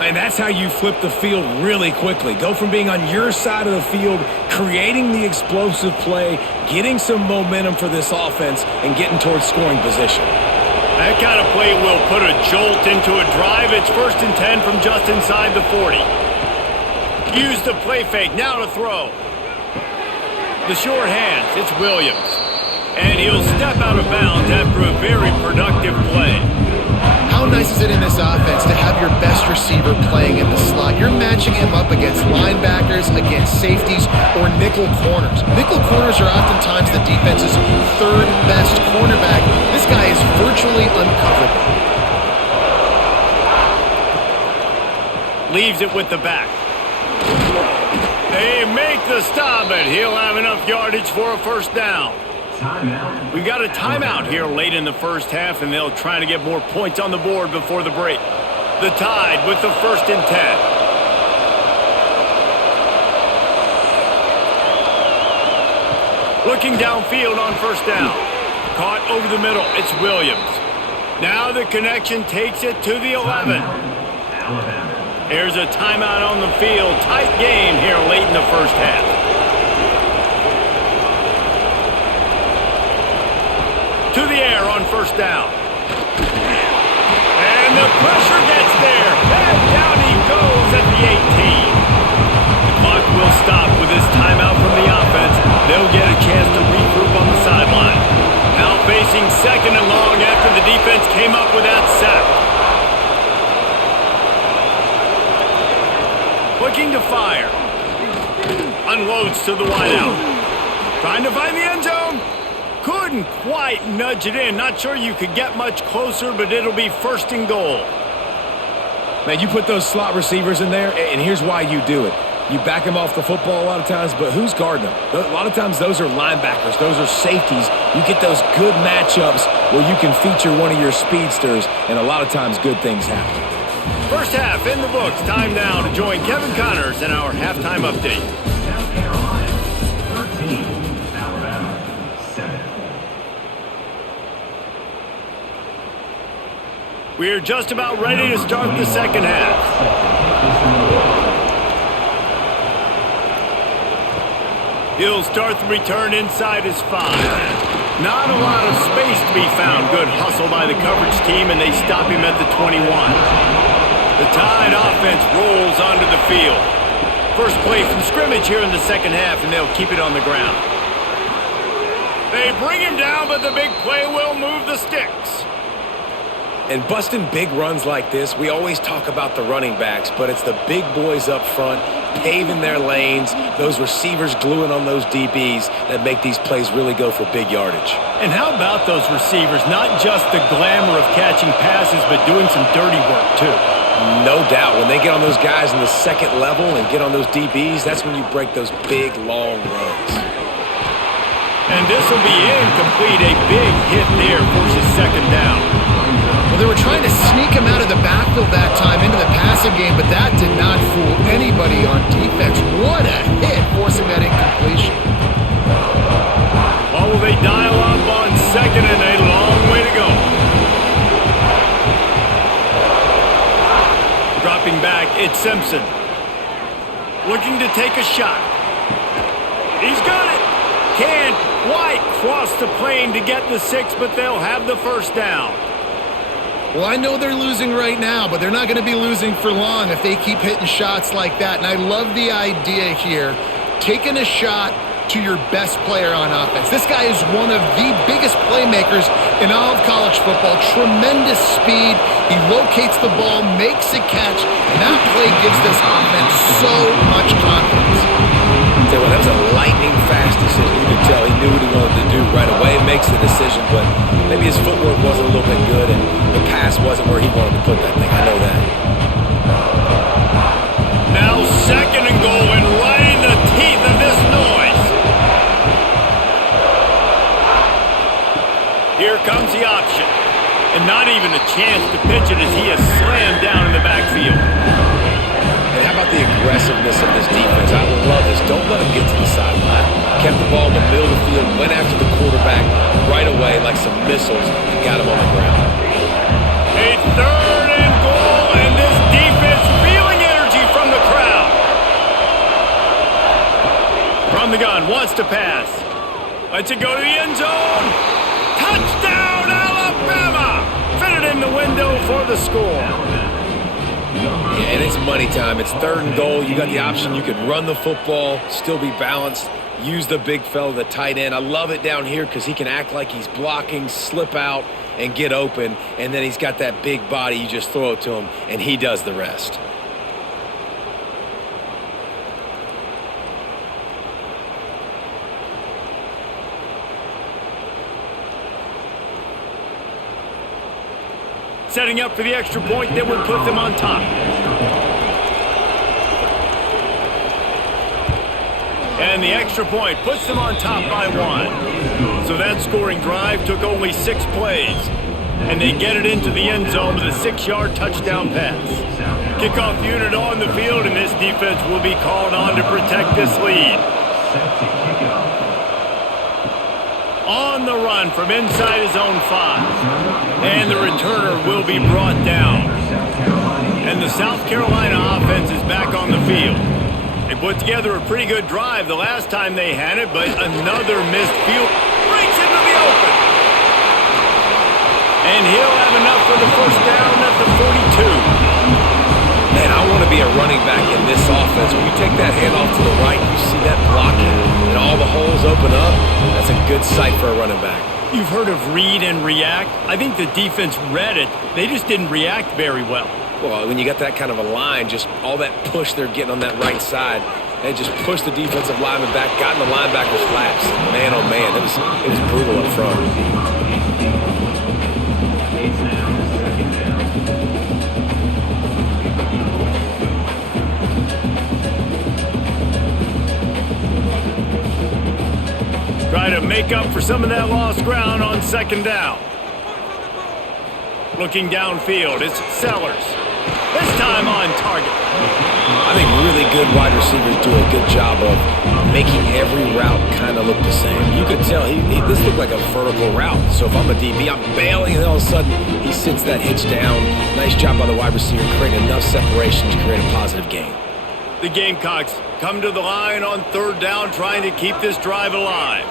And that's how you flip the field really quickly. Go from being on your side of the field, creating the explosive play, getting some momentum for this offense, and getting towards scoring position. That kind of play will put a jolt into a drive. It's 1st and 10 from just inside the 40. Use the play fake. Now to throw. The short hands. It's Williams. And he'll step out of bounds after a very productive play. How nice is it in this offense to have your best receiver playing in the slot? You're matching him up against linebackers, against safeties, or nickel corners. Nickel corners are oftentimes the defense's 3rd best cornerback. This guy is virtually uncoverable. Leaves it with the back. They make the stop, but he'll have enough yardage for a first down. We've got a timeout here late in the first half, and they'll try to get more points on the board before the break. The Tide with the 1st and 10. Looking downfield on first down. Caught over the middle. It's Williams. Now the connection takes it to the 11. Here's a timeout on the field. Tight game here late in the first half. To the air on first down. And the pressure gets there. And down he goes at the 18. The clock will stop with this timeout from the offense. They'll get a chance to regroup on the sideline. Now facing 2nd and long after the defense came looking to fire. Unloads to the wideout. Trying to find the end zone. Couldn't quite nudge it in. Not sure you could get much closer, but it'll be 1st and goal. Man, you put those slot receivers in there, and here's why you do it. You back them off the football a lot of times, but who's guarding them? A lot of times those are linebackers. Those are safeties. You get those good matchups where you can feature one of your speedsters, and a lot of times good things happen. First half in the books. Time now to join Kevin Connors in our halftime update. South Carolina 13, Alabama 7. We're just about ready to start the second half. He'll start the return inside his 5. Not a lot of space to be found. Good hustle by the coverage team, and they stop him at the 21. The Tide offense rolls onto the field. First play from scrimmage here in the second half, and they'll keep it on the ground. They bring him down, but the big play will move the sticks. And busting big runs like this, we always talk about the running backs, but it's the big boys up front, paving their lanes, those receivers gluing on those DBs that make these plays really go for big yardage. And how about those receivers? Not just the glamour of catching passes, but doing some dirty work, too. No doubt. When they get on those guys in the second level and get on those DBs, that's when you break those big, long runs. And this will be incomplete. A big hit there forces second down. Well, they were trying to sneak him out of the backfield that time into the passing game, but that did not fool anybody on defense. What a hit, forcing that incompletion. Well, will they dial up on second, and a long way to go. Dropping back, it's Simpson. Looking to take a shot. He's got it. Can't quite cross the plane to get the 6, but they'll have the first down. Well, I know they're losing right now, but they're not going to be losing for long if they keep hitting shots like that. And I love the idea here, taking a shot to your best player on offense. This guy is one of the biggest playmakers in all of college football. Tremendous speed. He locates the ball, makes a catch, and that play gives this offense so much confidence. Well, that was a lightning-fast decision. You could tell he knew what he wanted to do right away. Makes the decision, but maybe his footwork wasn't a little bit good, and the pass wasn't where he wanted to put that thing. I know that. Now 2nd and goal, and right in the teeth of this noise. Here comes the option, and not even a chance to pitch it as he is slammed down in the backfield. And how about the aggressiveness of this defense? I love this. Don't let him get to the sideline. Kept the ball in the middle of the field, went after the quarterback right away like some missiles, and got him on the ground. A 3rd and goal, and this defense feeling energy from the crowd. From the gun, wants to pass. Lets it go to the end zone. Touchdown, Alabama! Fitted in the window for the score. Yeah, and it's money time. It's 3rd and goal. You got the option. You can run the football, still be balanced, use the big fella, the tight end. I love it down here because he can act like he's blocking, slip out, and get open. And then he's got that big body. You just throw it to him, and he does the rest. Setting up for the extra point that would put them on top. And the extra point puts them on top by 1. So that scoring drive took only 6 plays. And they get it into the end zone with a 6-yard touchdown pass. Kickoff unit on the field, and this defense will be called on to protect this lead. On the run from inside his own 5. And the returner will be brought down. And the South Carolina offense is back on the field. They put together a pretty good drive the last time they had it, but another missed field breaks into the open. And he'll have enough for the first down at the 42. Man, I want to be a running back in this offense. When you take that handoff to the right, you see that blocking, and all the holes open up. That's a good sight for a running back. You've heard of read and react. I think the defense read it. They just didn't react very well. Well, when you got that kind of a line, just all that push they're getting on that right side, they just pushed the defensive lineman back, got in the linebacker's laps. Man, oh man, it was brutal up front. It's now second down. Try to make up for some of that lost ground on second down. Looking downfield, it's Sellers. This time on target. I think really good wide receivers do a good job of making every route kind of look the same. You could tell this looked like a vertical route. So if I'm a DB, I'm bailing, and all of a sudden he sits that hitch down. Nice job by the wide receiver, creating enough separation to create a positive gain. The Gamecocks come to the line on third down, trying to keep this drive alive.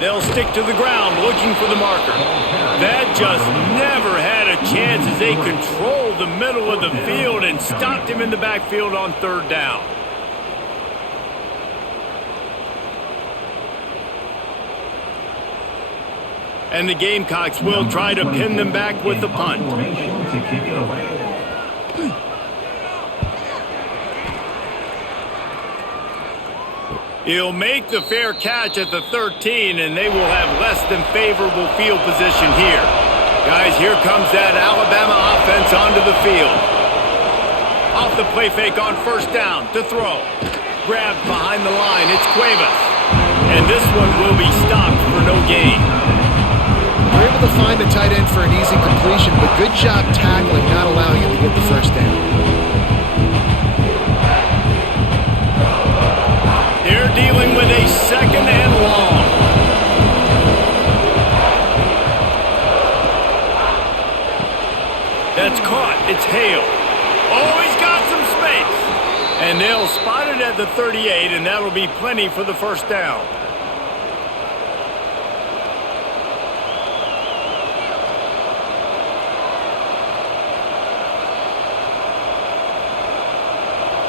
They'll stick to the ground looking for the marker. That just never had a chance as they controlled the middle of the field and stopped him in the backfield on third down. And the Gamecocks will try to pin them back with the punt. Formation to kick it away. He'll make the fair catch at the 13, and they will have less than favorable field position here. Guys, here comes that Alabama offense onto the field. Off the play fake on first down to throw. Grabbed behind the line, it's Cuevas. And this one will be stopped for no gain. They're able to find the tight end for an easy completion, but good job tackling, not allowing him to get the first down. They're dealing with a second and long. That's caught. It's Hale. Oh, he's got some space. And they'll spot it at the 38, and that'll be plenty for the first down.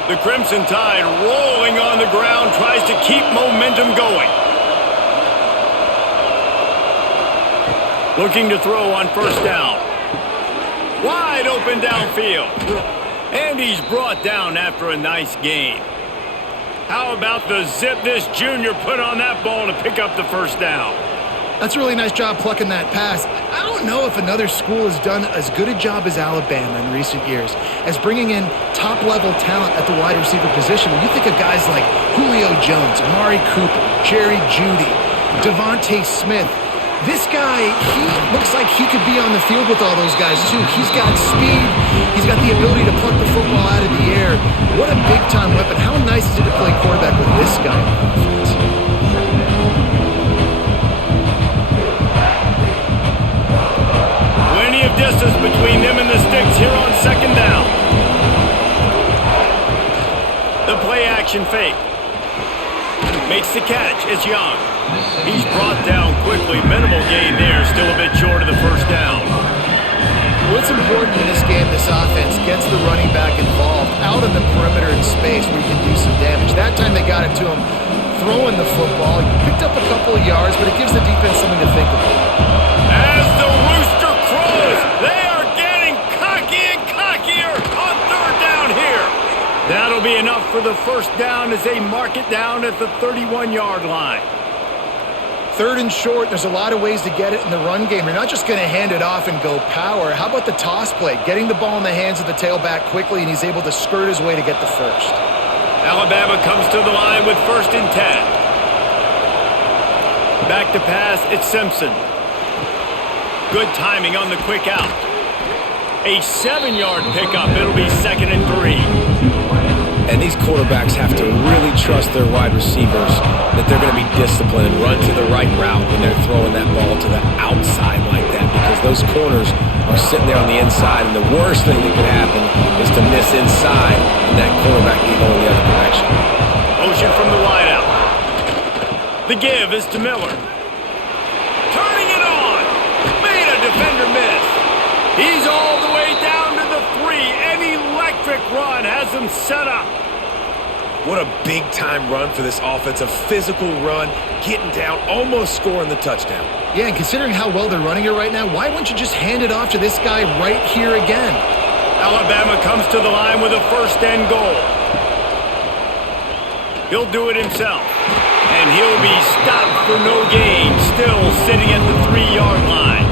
The Crimson Tide rolling on the ground, tries to keep momentum going. Looking to throw on first down. Wide open downfield. And he's brought down after a nice gain. How about the zip this junior put on that ball to pick up the first down? That's a really nice job plucking that pass. I don't know if another school has done as good a job as Alabama in recent years as bringing in top-level talent at the wide receiver position. When you think of guys like Julio Jones, Amari Cooper, Jerry Jeudy, Devontae Smith, this guy, he looks like he could be on the field with all those guys, too. He's got speed. He's got the ability to pluck the football out of the air. What a big-time weapon. How nice is it to play quarterback with this guy on offense? Plenty of distance between them and the sticks here on second down. The play-action fake. Makes the catch. It's Young. He's brought down quickly. Minimal gain there. Still a bit short of the first down. What's important in this game, this offense gets the running back involved out on the perimeter in space where he can do some damage. That time they got it to him throwing the football. He picked up a couple of yards, but it gives the defense something to think about. As the rooster crows, they are getting cocky and cockier on third down here. That'll be enough for the first down as they mark it down at the 31-yard line. Third and short, there's a lot of ways to get it in the run game. You're not just going to hand it off and go power. How about the toss play? Getting the ball in the hands of the tailback quickly, and he's able to skirt his way to get the first. Alabama comes to the line with first and 10. Back to pass, it's Simpson. Good timing on the quick out. A 7-yard pickup. It'll be second and 3. And these quarterbacks have to really trust their wide receivers that they're going to be disciplined and run to the right route when they're throwing that ball to the outside like that, because those corners are sitting there on the inside, and the worst thing that could happen is to miss inside and that quarterback be going the other direction. Motion from the wideout. The give is to Miller. Turning it on. Made a defender miss. He's all the way down to the 3. An electric run has him set up. What a big-time run for this offense. A physical run, getting down, almost scoring the touchdown. Yeah, and considering how well they're running it right now, why wouldn't you just hand it off to this guy right here again? Alabama comes to the line with a first and goal. He'll do it himself. And he'll be stopped for no gain, still sitting at the 3-yard line.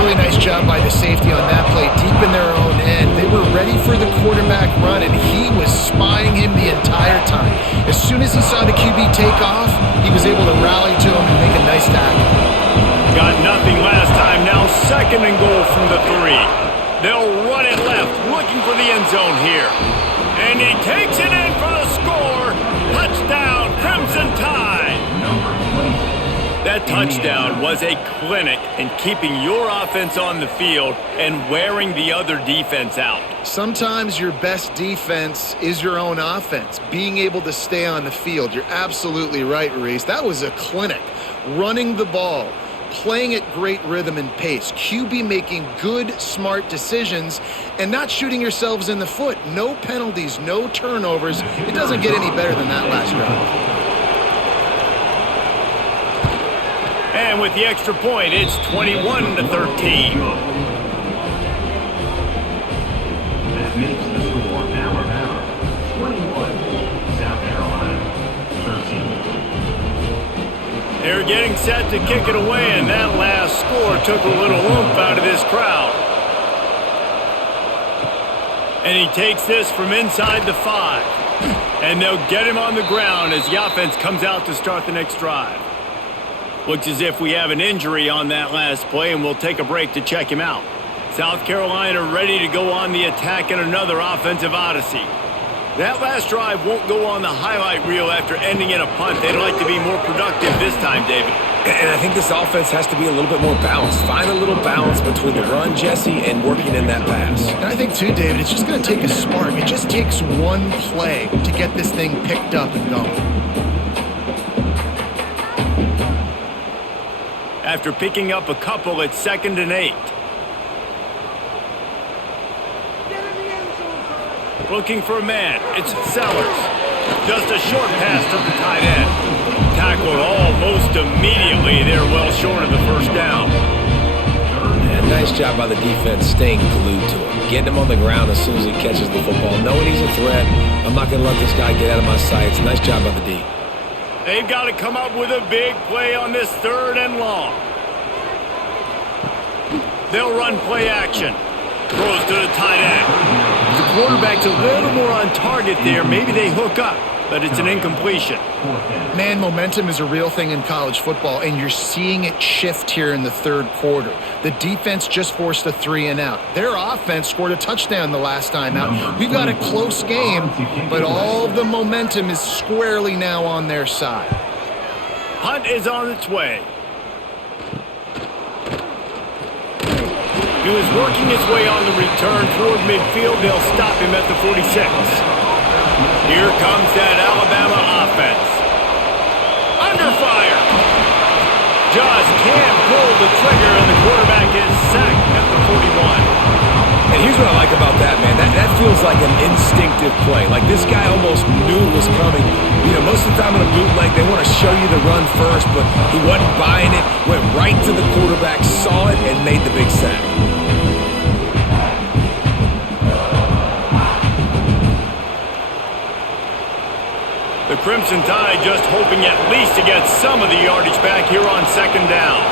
Really nice job by the safety on that play, deep in their own end. They were ready for the quarterback run, and he was spying him the entire time. As soon as he saw the QB take off, he was able to rally to him and make a nice tackle. Got nothing last time, now second and goal from the 3. They'll run it left, looking for the end zone here. And he takes it in for the score. Touchdown, Crimson Tide. That touchdown was a clinic in keeping your offense on the field and wearing the other defense out. Sometimes your best defense is your own offense, being able to stay on the field. You're absolutely right, Reese. That was a clinic. Running the ball, playing at great rhythm and pace, QB making good, smart decisions, and not shooting yourselves in the foot. No penalties, no turnovers. It doesn't get any better than that last drive. And with the extra point, it's 21-13. That makes the score Alabama 21, South Carolina 13. They're getting set to kick it away, and that last score took a little oomph out of this crowd. And he takes this from inside the 5. And they'll get him on the ground as the offense comes out to start the next drive. Looks as if we have an injury on that last play, and we'll take a break to check him out. South Carolina ready to go on the attack in another offensive odyssey. That last drive won't go on the highlight reel after ending in a punt. They'd like to be more productive this time, David. And I think this offense has to be a little bit more balanced. Find a little balance between the run, Jesse, and working in that pass. And I think, too, David, it's just going to take a spark. It just takes one play to get this thing picked up and going. After picking up a couple, it's 2nd and 8. Looking for a man. It's Sellers. Just a short pass to the tight end. Tackled almost immediately. They're well short of the first down. And nice job by the defense staying glued to him. Getting him on the ground as soon as he catches the football. Knowing he's a threat. I'm not going to let this guy get out of my sights. Nice job by the D. They've got to come up with a big play on this 3rd and long. They'll run play action. Throws to the tight end. The quarterback's a little more on target there. Maybe they hook up, but it's an incompletion. Man, momentum is a real thing in college football, and you're seeing it shift here in the 3rd quarter. The defense just forced a 3 and out. Their offense scored a touchdown the last time out. We've got a close game, but all of the momentum is squarely now on their side. Hunt is on its way. He was working his way on the return toward midfield. They'll stop him at the 46. Here comes that Alabama offense. Under fire. Just can't pull the trigger, and the quarterback is sacked at the 41. And here's what I like about that, man. That feels like an instinctive play. Like this guy almost knew it was coming. You know, most of the time in a bootleg, they want to show you the run first, but he wasn't buying it. Went right to the quarterback, saw it, and made the big sack. The Crimson Tide just hoping at least to get some of the yardage back here on 2nd down.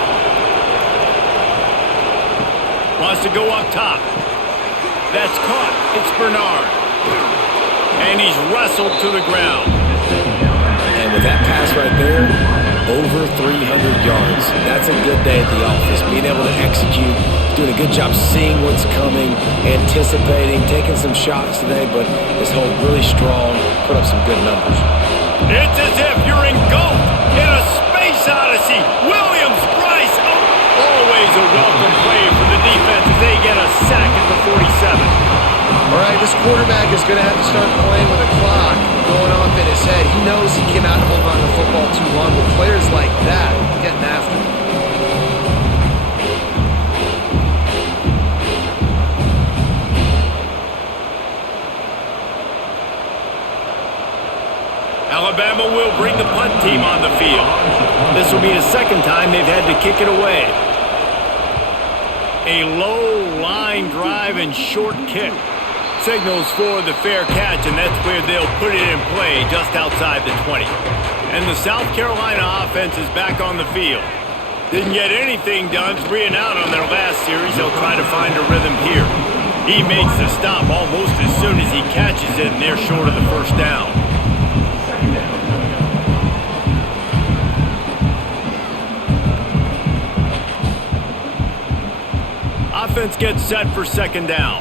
Wants to go up top. That's caught. It's Bernard. And he's wrestled to the ground. And with that pass right there, over 300 yards. That's a good day at the office. Being able to execute, doing a good job seeing what's coming, anticipating, taking some shots today, but his hold really strong, put up some good numbers. It's as if you're engulfed in a space odyssey. Williams-Brice, always a welcome play for the defense as they get a sack at the 47. All right, this quarterback is going to have to start playing with a clock going off in his head. He knows he cannot hold on to the football too long, but players like that getting after him. Alabama will bring the punt team on the field. This will be the second time they've had to kick it away. A low line drive and short kick. Signals for the fair catch, and that's where they'll put it in play just outside the 20. And the South Carolina offense is back on the field. Didn't get anything done 3 and out on their last series. They'll try to find a rhythm here. He makes the stop almost as soon as he catches it, and they're short of the first down. Offense gets set for second down.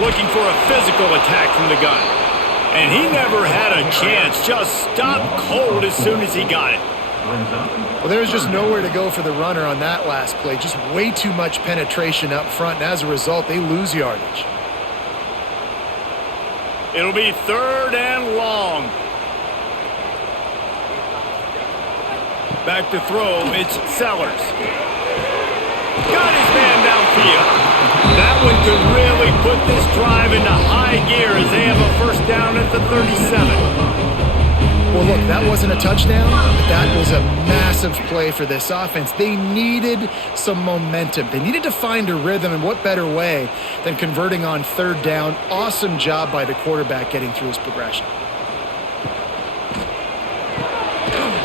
Looking for a physical attack from the gun. And he never had a chance. Just stopped cold as soon as he got it. Well, there was just nowhere to go for the runner on that last play. Just way too much penetration up front, and as a result, they lose yardage. It'll be 3rd and long. Back to throw, it's Sellers. Got his man downfield. That one could really put this drive into high gear as they have a first down at the 37. Well, look, that wasn't a touchdown, but that was a massive play for this offense. They needed some momentum. They needed to find a rhythm, and what better way than converting on 3rd down. Awesome job by the quarterback getting through his progression.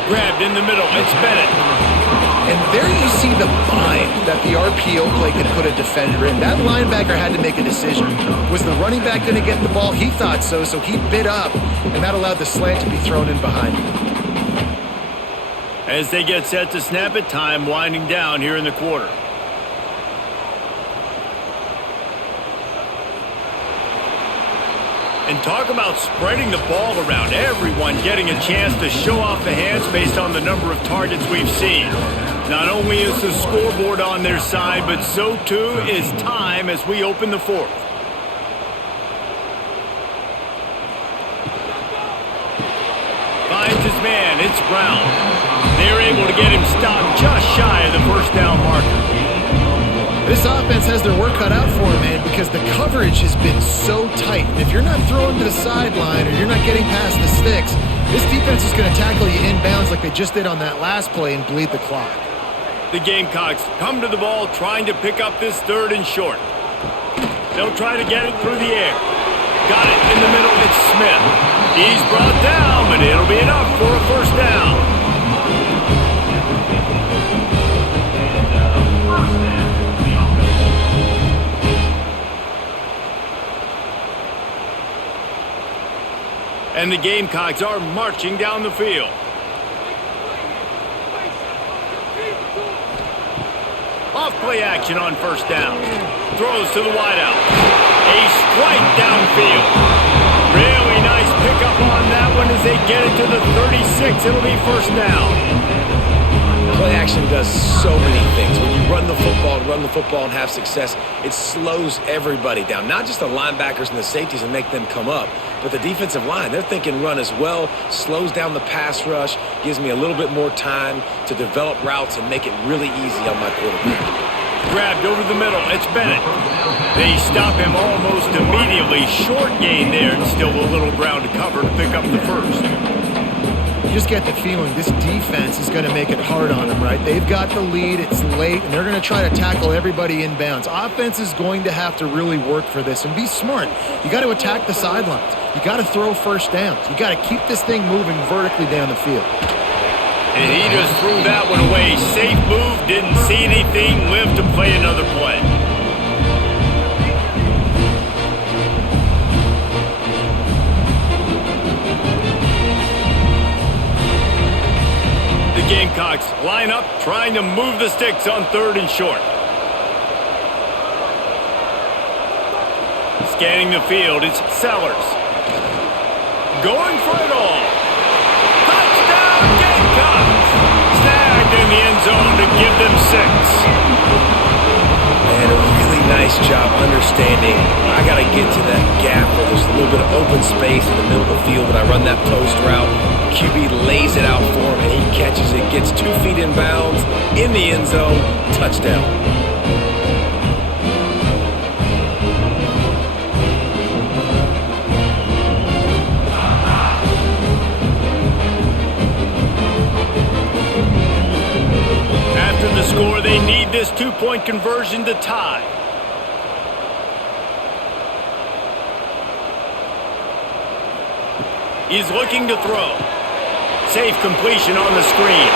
Grabbed in the middle, it's Bennett. And there you see the bind that the RPO play could put a defender in. That linebacker had to make a decision. Was the running back going to get the ball? He thought so, so he bit up, and that allowed the slant to be thrown in behind him. As they get set to snap it, time winding down here in the quarter. And talk about spreading the ball around. Everyone getting a chance to show off the hands based on the number of targets we've seen. Not only is the scoreboard on their side, but so too is time as we open the 4th. Finds his man, it's Brown. They're able to get him stopped just shy of the first down marker. This offense has their work cut out for them, man, because the coverage has been so tight. If you're not throwing to the sideline or you're not getting past the sticks, this defense is going to tackle you inbounds like they just did on that last play and bleed the clock. The Gamecocks come to the ball trying to pick up this 3rd and short. They'll try to get it through the air. Got it in the middle, it's Smith. He's brought down, but it'll be enough for a first down. And the Gamecocks are marching down the field. Off play action on first down. Throws to the wideout. A strike downfield. Really nice pickup on that one as they get it to the 36. It'll be first down. Play action does so many things. When you run the football and have success, it slows everybody down. Not just the linebackers and the safeties and make them come up, but the defensive line. They're thinking run as well, slows down the pass rush, gives me a little bit more time to develop routes and make it really easy on my quarterback. Grabbed over the middle, it's Bennett. They stop him almost immediately. Short gain there, and still a little ground to cover to pick up the first. You just get the feeling this defense is going to make it hard on them, right? They've got the lead, it's late, and they're going to try to tackle everybody inbounds. Offense is going to have to really work for this and be smart. You got to attack the sidelines. You got to throw first downs. You got to keep this thing moving vertically down the field. And he just threw that one away. Safe move, didn't see anything, lived to play another play. The Gamecocks line up, trying to move the sticks on 3rd and short. Scanning the field, it's Sellers. Going for it all. Touchdown, Gamecocks! Snagged in the end zone to give them 6. And a really nice job understanding I got to get to that gap where there's a little bit of open space in the middle of the field when I run that post route. QB lays it out for him, and he catches it, gets 2 feet in bounds, in the end zone, touchdown. this two-point conversion to tie. He's looking to throw. Safe completion on the screen.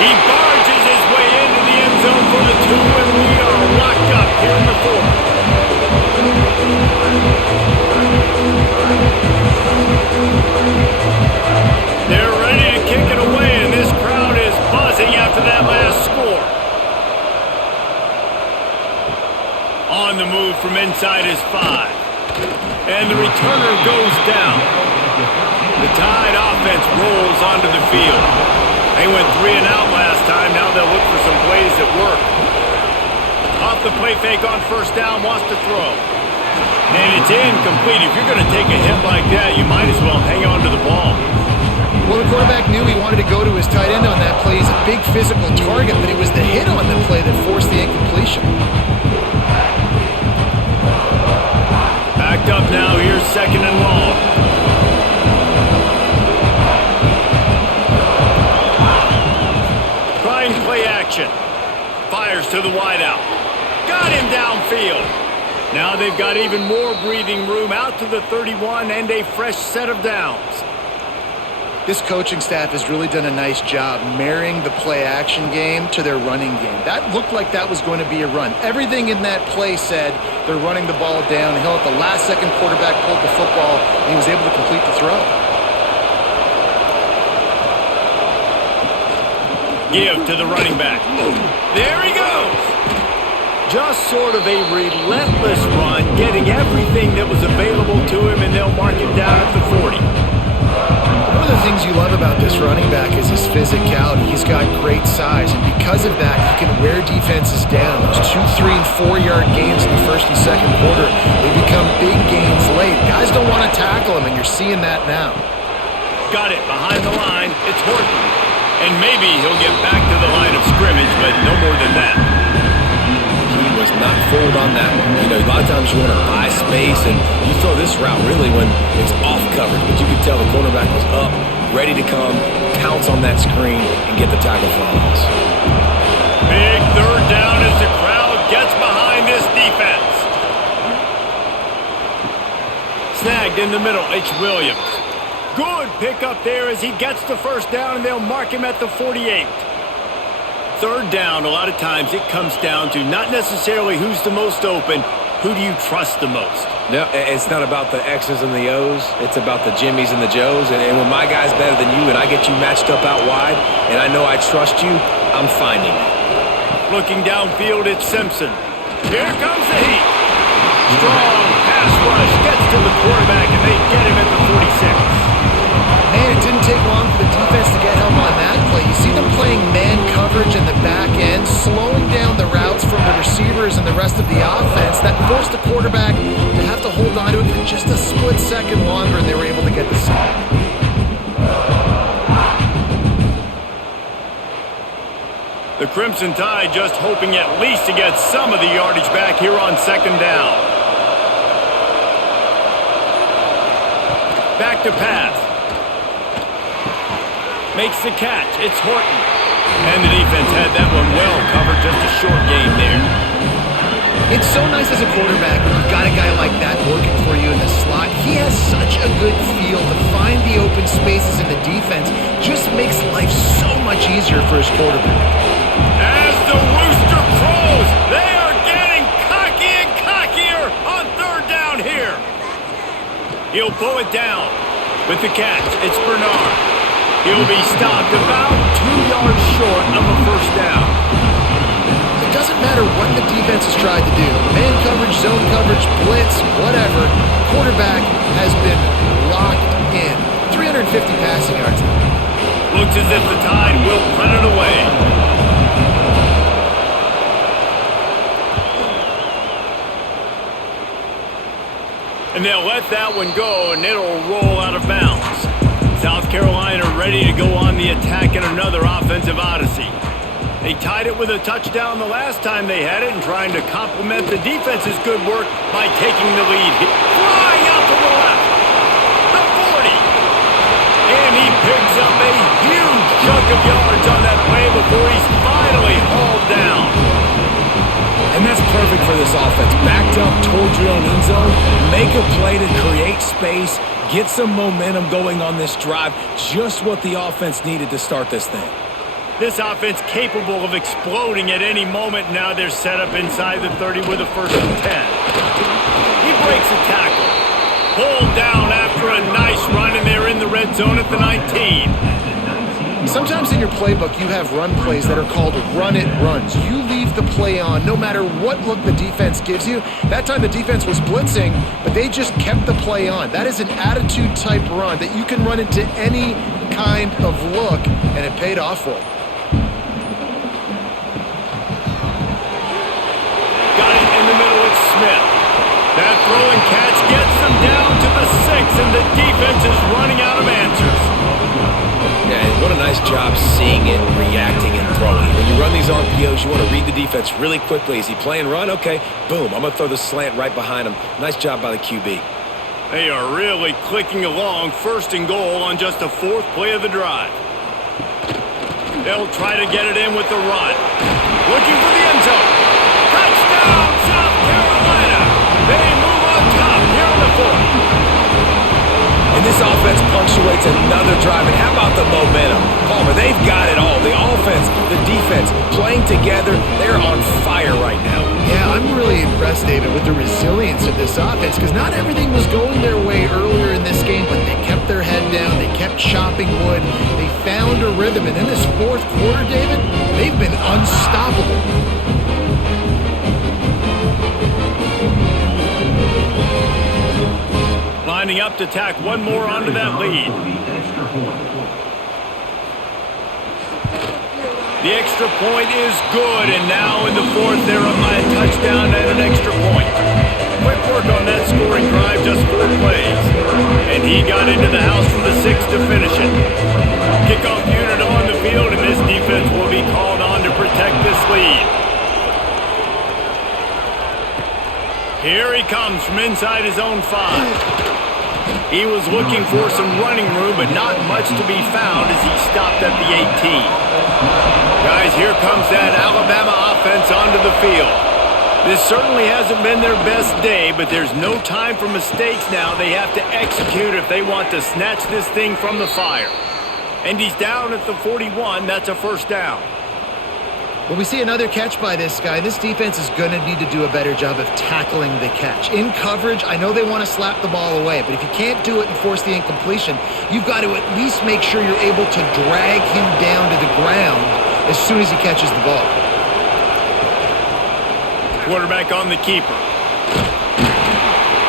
He barges his way into the end zone for the two, and we are locked up here in the fourth. They're ready to kick it away, and this crowd is buzzing after that last score. On the move from inside his 5. And the returner goes down. The Tide offense rolls onto the field. They went 3 and out last time. Now they'll look for some plays that work. Off the play fake on first down, wants to throw. And it's incomplete. If you're going to take a hit like that, you might as well hang on to the ball. Well, the quarterback knew he wanted to go to his tight end on that play. He's a big physical target, but it was the hit on the play that forced the incompletion. Backed up now. Here's second and long. Trying play action. Fires to the wideout. Got him downfield. Now they've got even more breathing room out to the 31 and a fresh set of downs. This coaching staff has really done a nice job marrying the play-action game to their running game. That looked like that was going to be a run. Everything in that play said they're running the ball downhill. At the last second, quarterback pulled the football, and he was able to complete the throw. Give to the running back. There he goes. Just sort of a relentless run, getting everything that was available to him, and they'll mark him down at the 40. One of the things you love about this running back is his physicality. He's got great size, and because of that, he can wear defenses down. Those 2, 3, and 4-yard gains in the first and second quarter, they become big gains late. Guys don't want to tackle him, and you're seeing that now. Got it behind the line. It's Horton. And maybe he'll get back to the line of scrimmage, but no more than that. He was not fooled on that one. You know, a lot of times you want to buy space, and you throw this route really when it's off coverage. But you could tell the cornerback was up, ready to come, pounce on that screen, and get the tackle for a loss. Big third down as the crowd gets behind this defense. Snagged in the middle, H. Williams. Good pickup there as he gets the first down, and they'll mark him at the 48. Third down, a lot of times it comes down to not necessarily who's the most open, who do you trust the most? No, it's not about the X's and the O's. It's about the Jimmys and the Joes. And when my guy's better than you and I get you matched up out wide and I know I trust you, I'm finding it. Looking downfield, it's Simpson. Here comes the heat. Strong pass rush gets to the quarterback, and they get him at the 46. Man, it didn't take long for the defense to get home on that play. You see them playing man coverage in the back end, slowing down the routes from the receivers and the rest of the offense. That forced the quarterback to have to hold on to it for just a split second longer, and they were able to get the sack. The Crimson Tide just hoping at least to get some of the yardage back here on second down. Back to pass. Makes the catch. It's Horton. And the defense had that one well covered. Just a short game there. It's so nice as a quarterback when you've got a guy like that working for you in the slot. He has such a good feel to find the open spaces in the defense. Just makes life so much easier for his quarterback. As the rooster crows, they are getting cocky and cockier on third down here. He'll pull it down with the catch. It's Bernard. He'll be stopped about 2 yards short of a first down. It doesn't matter what the defense has tried to do. Man coverage, zone coverage, blitz, whatever. Quarterback has been locked in. 350 passing yards. Looks as if the Tide will punt it away. And they'll let that one go, and it'll roll out of bounds. South Carolina ready to go on the attack in another offensive odyssey. They tied it with a touchdown the last time they had it and trying to complement the defense's good work by taking the lead. Flying out to the left. The 40. And he picks up a huge chunk of yards on that play before he's finally hauled down. for this offense. Backed up towards your own end zone. Make a play to create space. Get some momentum going on this drive. Just what the offense needed to start this thing. This offense capable of exploding at any moment. Now they're set up inside the 30 with a 1st and 10. He breaks a tackle. Pulled down after a nice run, and they're in the red zone at the 19. Sometimes in your playbook, you have run plays that are called run-it runs. You leave the play on no matter what look the defense gives you. That time the defense was blitzing, but they just kept the play on. That is an attitude-type run that you can run into any kind of look, and it paid off for them. Got it in the middle with Smith. That throw and catch gets them down to the 6, and the defense is running out of answers. Yeah, and what a nice job seeing it, reacting, and throwing. When you run these RPOs, you want to read the defense really quickly. Is he playing run? Okay, boom, I'm going to throw the slant right behind him. Nice job by the QB. They are really clicking along, 1st and goal on just the 4th play of the drive. They'll try to get it in with the run. Looking for the end zone. Touchdown, South Carolina! They move on top here in the 4th. And this offense punctuates another drive. And how about the momentum? Palmer, they've got it all. The offense, the defense, playing together. They're on fire right now. Yeah, I'm really impressed, David, with the resilience of this offense because not everything was going their way earlier in this game, but they kept their head down. They kept chopping wood. They found a rhythm. And in this 4th quarter, David, they've been unstoppable. Lining up to tack one more onto that lead. The extra point is good, and now in the 4th, they're up by a touchdown and an extra point. Quick work on that scoring drive, just 4 plays. And he got into the house from the 6 to finish it. Kickoff unit on the field, and this defense will be called on to protect this lead. Here he comes from inside his own 5. He was looking for some running room, but not much to be found as he stopped at the 18. Guys, here comes that Alabama offense onto the field. This certainly hasn't been their best day, but there's no time for mistakes now. They have to execute if they want to snatch this thing from the fire. And he's down at the 41. That's a 1st down. Well, we see another catch by this guy. This defense is going to need to do a better job of tackling the catch. In coverage, I know they want to slap the ball away, but if you can't do it and force the incompletion, you've got to at least make sure you're able to drag him down to the ground as soon as he catches the ball. Quarterback on the keeper.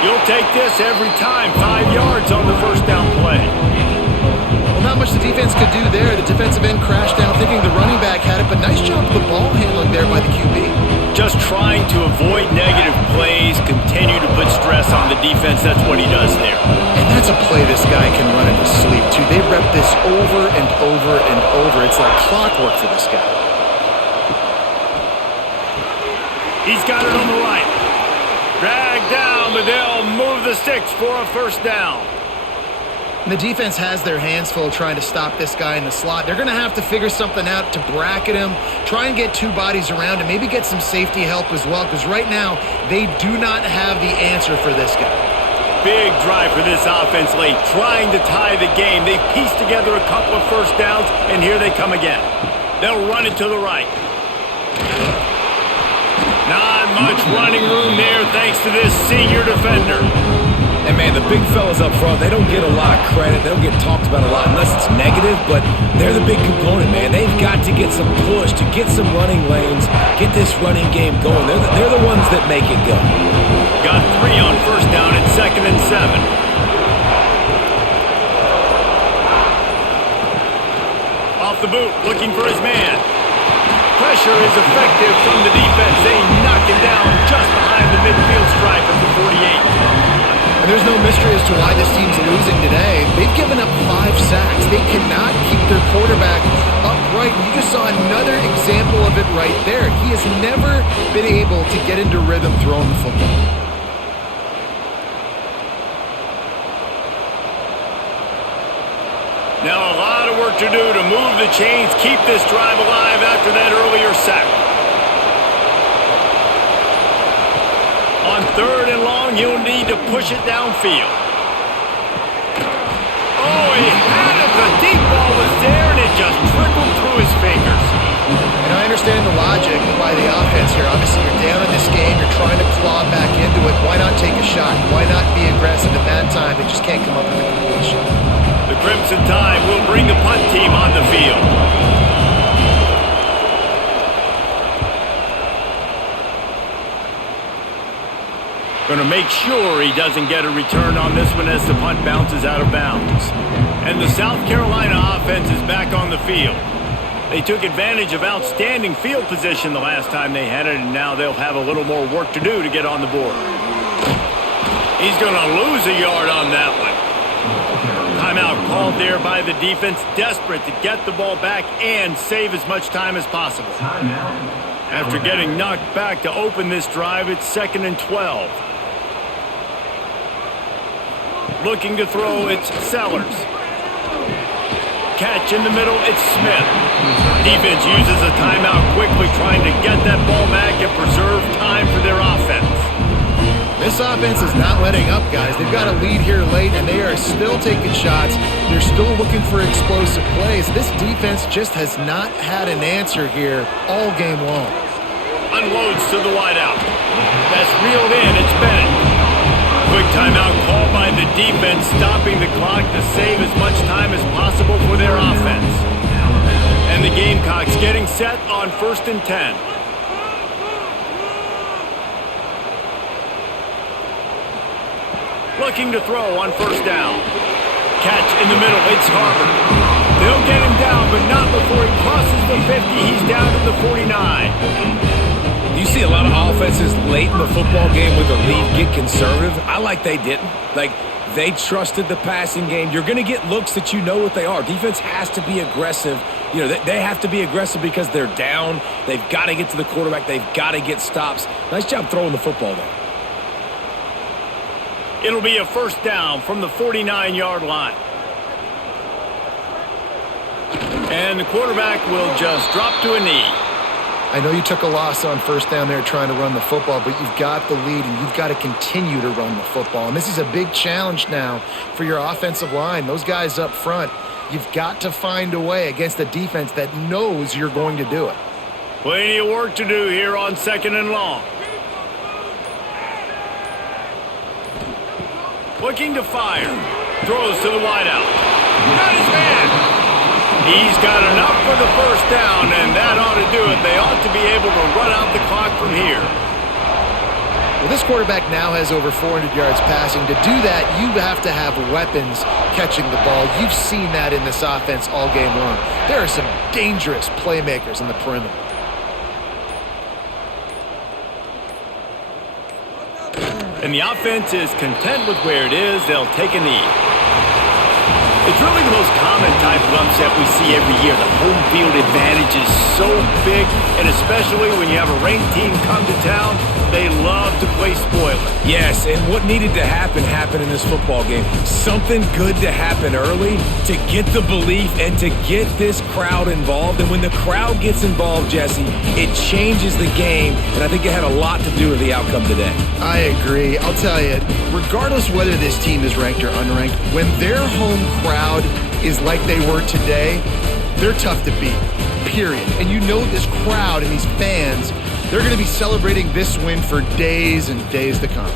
You'll take this every time. 5 yards on the 1st down play. Well, not much the defense could do there. The defensive end crashed down thinking the running back had it, but nice job of the ball handling there by the QB. Just trying to avoid negative plays, continue to put stress on the defense. That's what he does there. And that's a play this guy can run in his sleep, too. They rep this over and over and over. It's like clockwork for this guy. He's got it on the right. Dragged down, but they'll move the sticks for a 1st down. And the defense has their hands full trying to stop this guy in the slot. They're going to have to figure something out to bracket him, try and get 2 bodies around him, maybe get some safety help as well, because right now they do not have the answer for this guy. Big drive for this offense late, trying to tie the game. They've pieced together a couple of 1st downs, and here they come again. They'll run it to the right. Not much running room there thanks to this senior defender. And, man, the big fellas up front, they don't get a lot of credit. They don't get talked about a lot unless it's negative, but they're the big component, man. They've got to get some push, to get some running lanes, get this running game going. They're the ones that make it go. Got 3 on 1st down at 2nd and 7. Off the boot, looking for his man. Pressure is effective from the defense. They knock him down just behind the midfield stripe of the 48. And there's no mystery as to why this team's losing today. They've given up 5 sacks. They cannot keep their quarterback upright. You just saw another example of it right there. He has never been able to get into rhythm throwing the football. Now a lot of work to do to move the chains, keep this drive alive after that earlier sack. On 3rd and long, you'll need to push it downfield. Oh, he had it. The deep ball was there, and it just trickled through his fingers. And I understand the logic by the offense here. Obviously, you're down in this game. You're trying to claw back into it. Why not take a shot? Why not be aggressive at that time? They just can't come up with a completion. The Crimson Tide will bring the punt team on the field. Going to make sure he doesn't get a return on this one as the punt bounces out of bounds. And the South Carolina offense is back on the field. They took advantage of outstanding field position the last time they had it, and now they'll have a little more work to do to get on the board. He's going to lose a yard on that one. Timeout called there by the defense, desperate to get the ball back and save as much time as possible. After getting knocked back to open this drive, it's 2nd and 12. Looking to throw, it's Sellers. Catch in the middle, it's Smith. Defense uses a timeout quickly, trying to get that ball back and preserve time for their offense. This offense is not letting up, guys. They've got a lead here late, and they are still taking shots. They're still looking for explosive plays. This defense just has not had an answer here all game long. Unloads to the wideout. That's reeled in, it's Bennett. Quick timeout called by the defense, stopping the clock to save as much time as possible for their offense. And the Gamecocks getting set on 1st and 10. Looking to throw on 1st down. Catch in the middle, it's Harvard. They'll get him down, but not before he crosses the 50. He's down to the 49. You see a lot of offenses late in the football game with a lead get conservative. I like they didn't. Like, they trusted the passing game. You're going to get looks that you know what they are. Defense has to be aggressive. You know, they have to be aggressive because they're down. They've got to get to the quarterback. They've got to get stops. Nice job throwing the football, though. It'll be a 1st down from the 49-yard line. And the quarterback will just drop to a knee. I know you took a loss on 1st down there trying to run the football, but you've got the lead, and you've got to continue to run the football. And this is a big challenge now for your offensive line. Those guys up front, you've got to find a way against a defense that knows you're going to do it. Plenty of work to do here on 2nd and long. Looking to fire. Throws to the wideout. Got his man. He's got enough for the 1st down, and that ought to do it. They ought to be able to run out the clock from here. Well, this quarterback now has over 400 yards passing. To do that, you have to have weapons catching the ball. You've seen that in this offense all game long. There are some dangerous playmakers in the perimeter. And the offense is content with where it is. They'll take a knee. It's really the most common type of upset we see every year. The home field advantage is so big, and especially when you have a ranked team come to town, they love to play spoiler. Yes, and what needed to happen happened in this football game. Something good to happen early to get the belief and to get this crowd involved. And when the crowd gets involved, Jesse, it changes the game, and I think it had a lot to do with the outcome today. I agree. I'll tell you, regardless whether this team is ranked or unranked, when their home crowd is like they were today, they're tough to beat, period. And you know this crowd and these fans, they're going to be celebrating this win for days and days to come.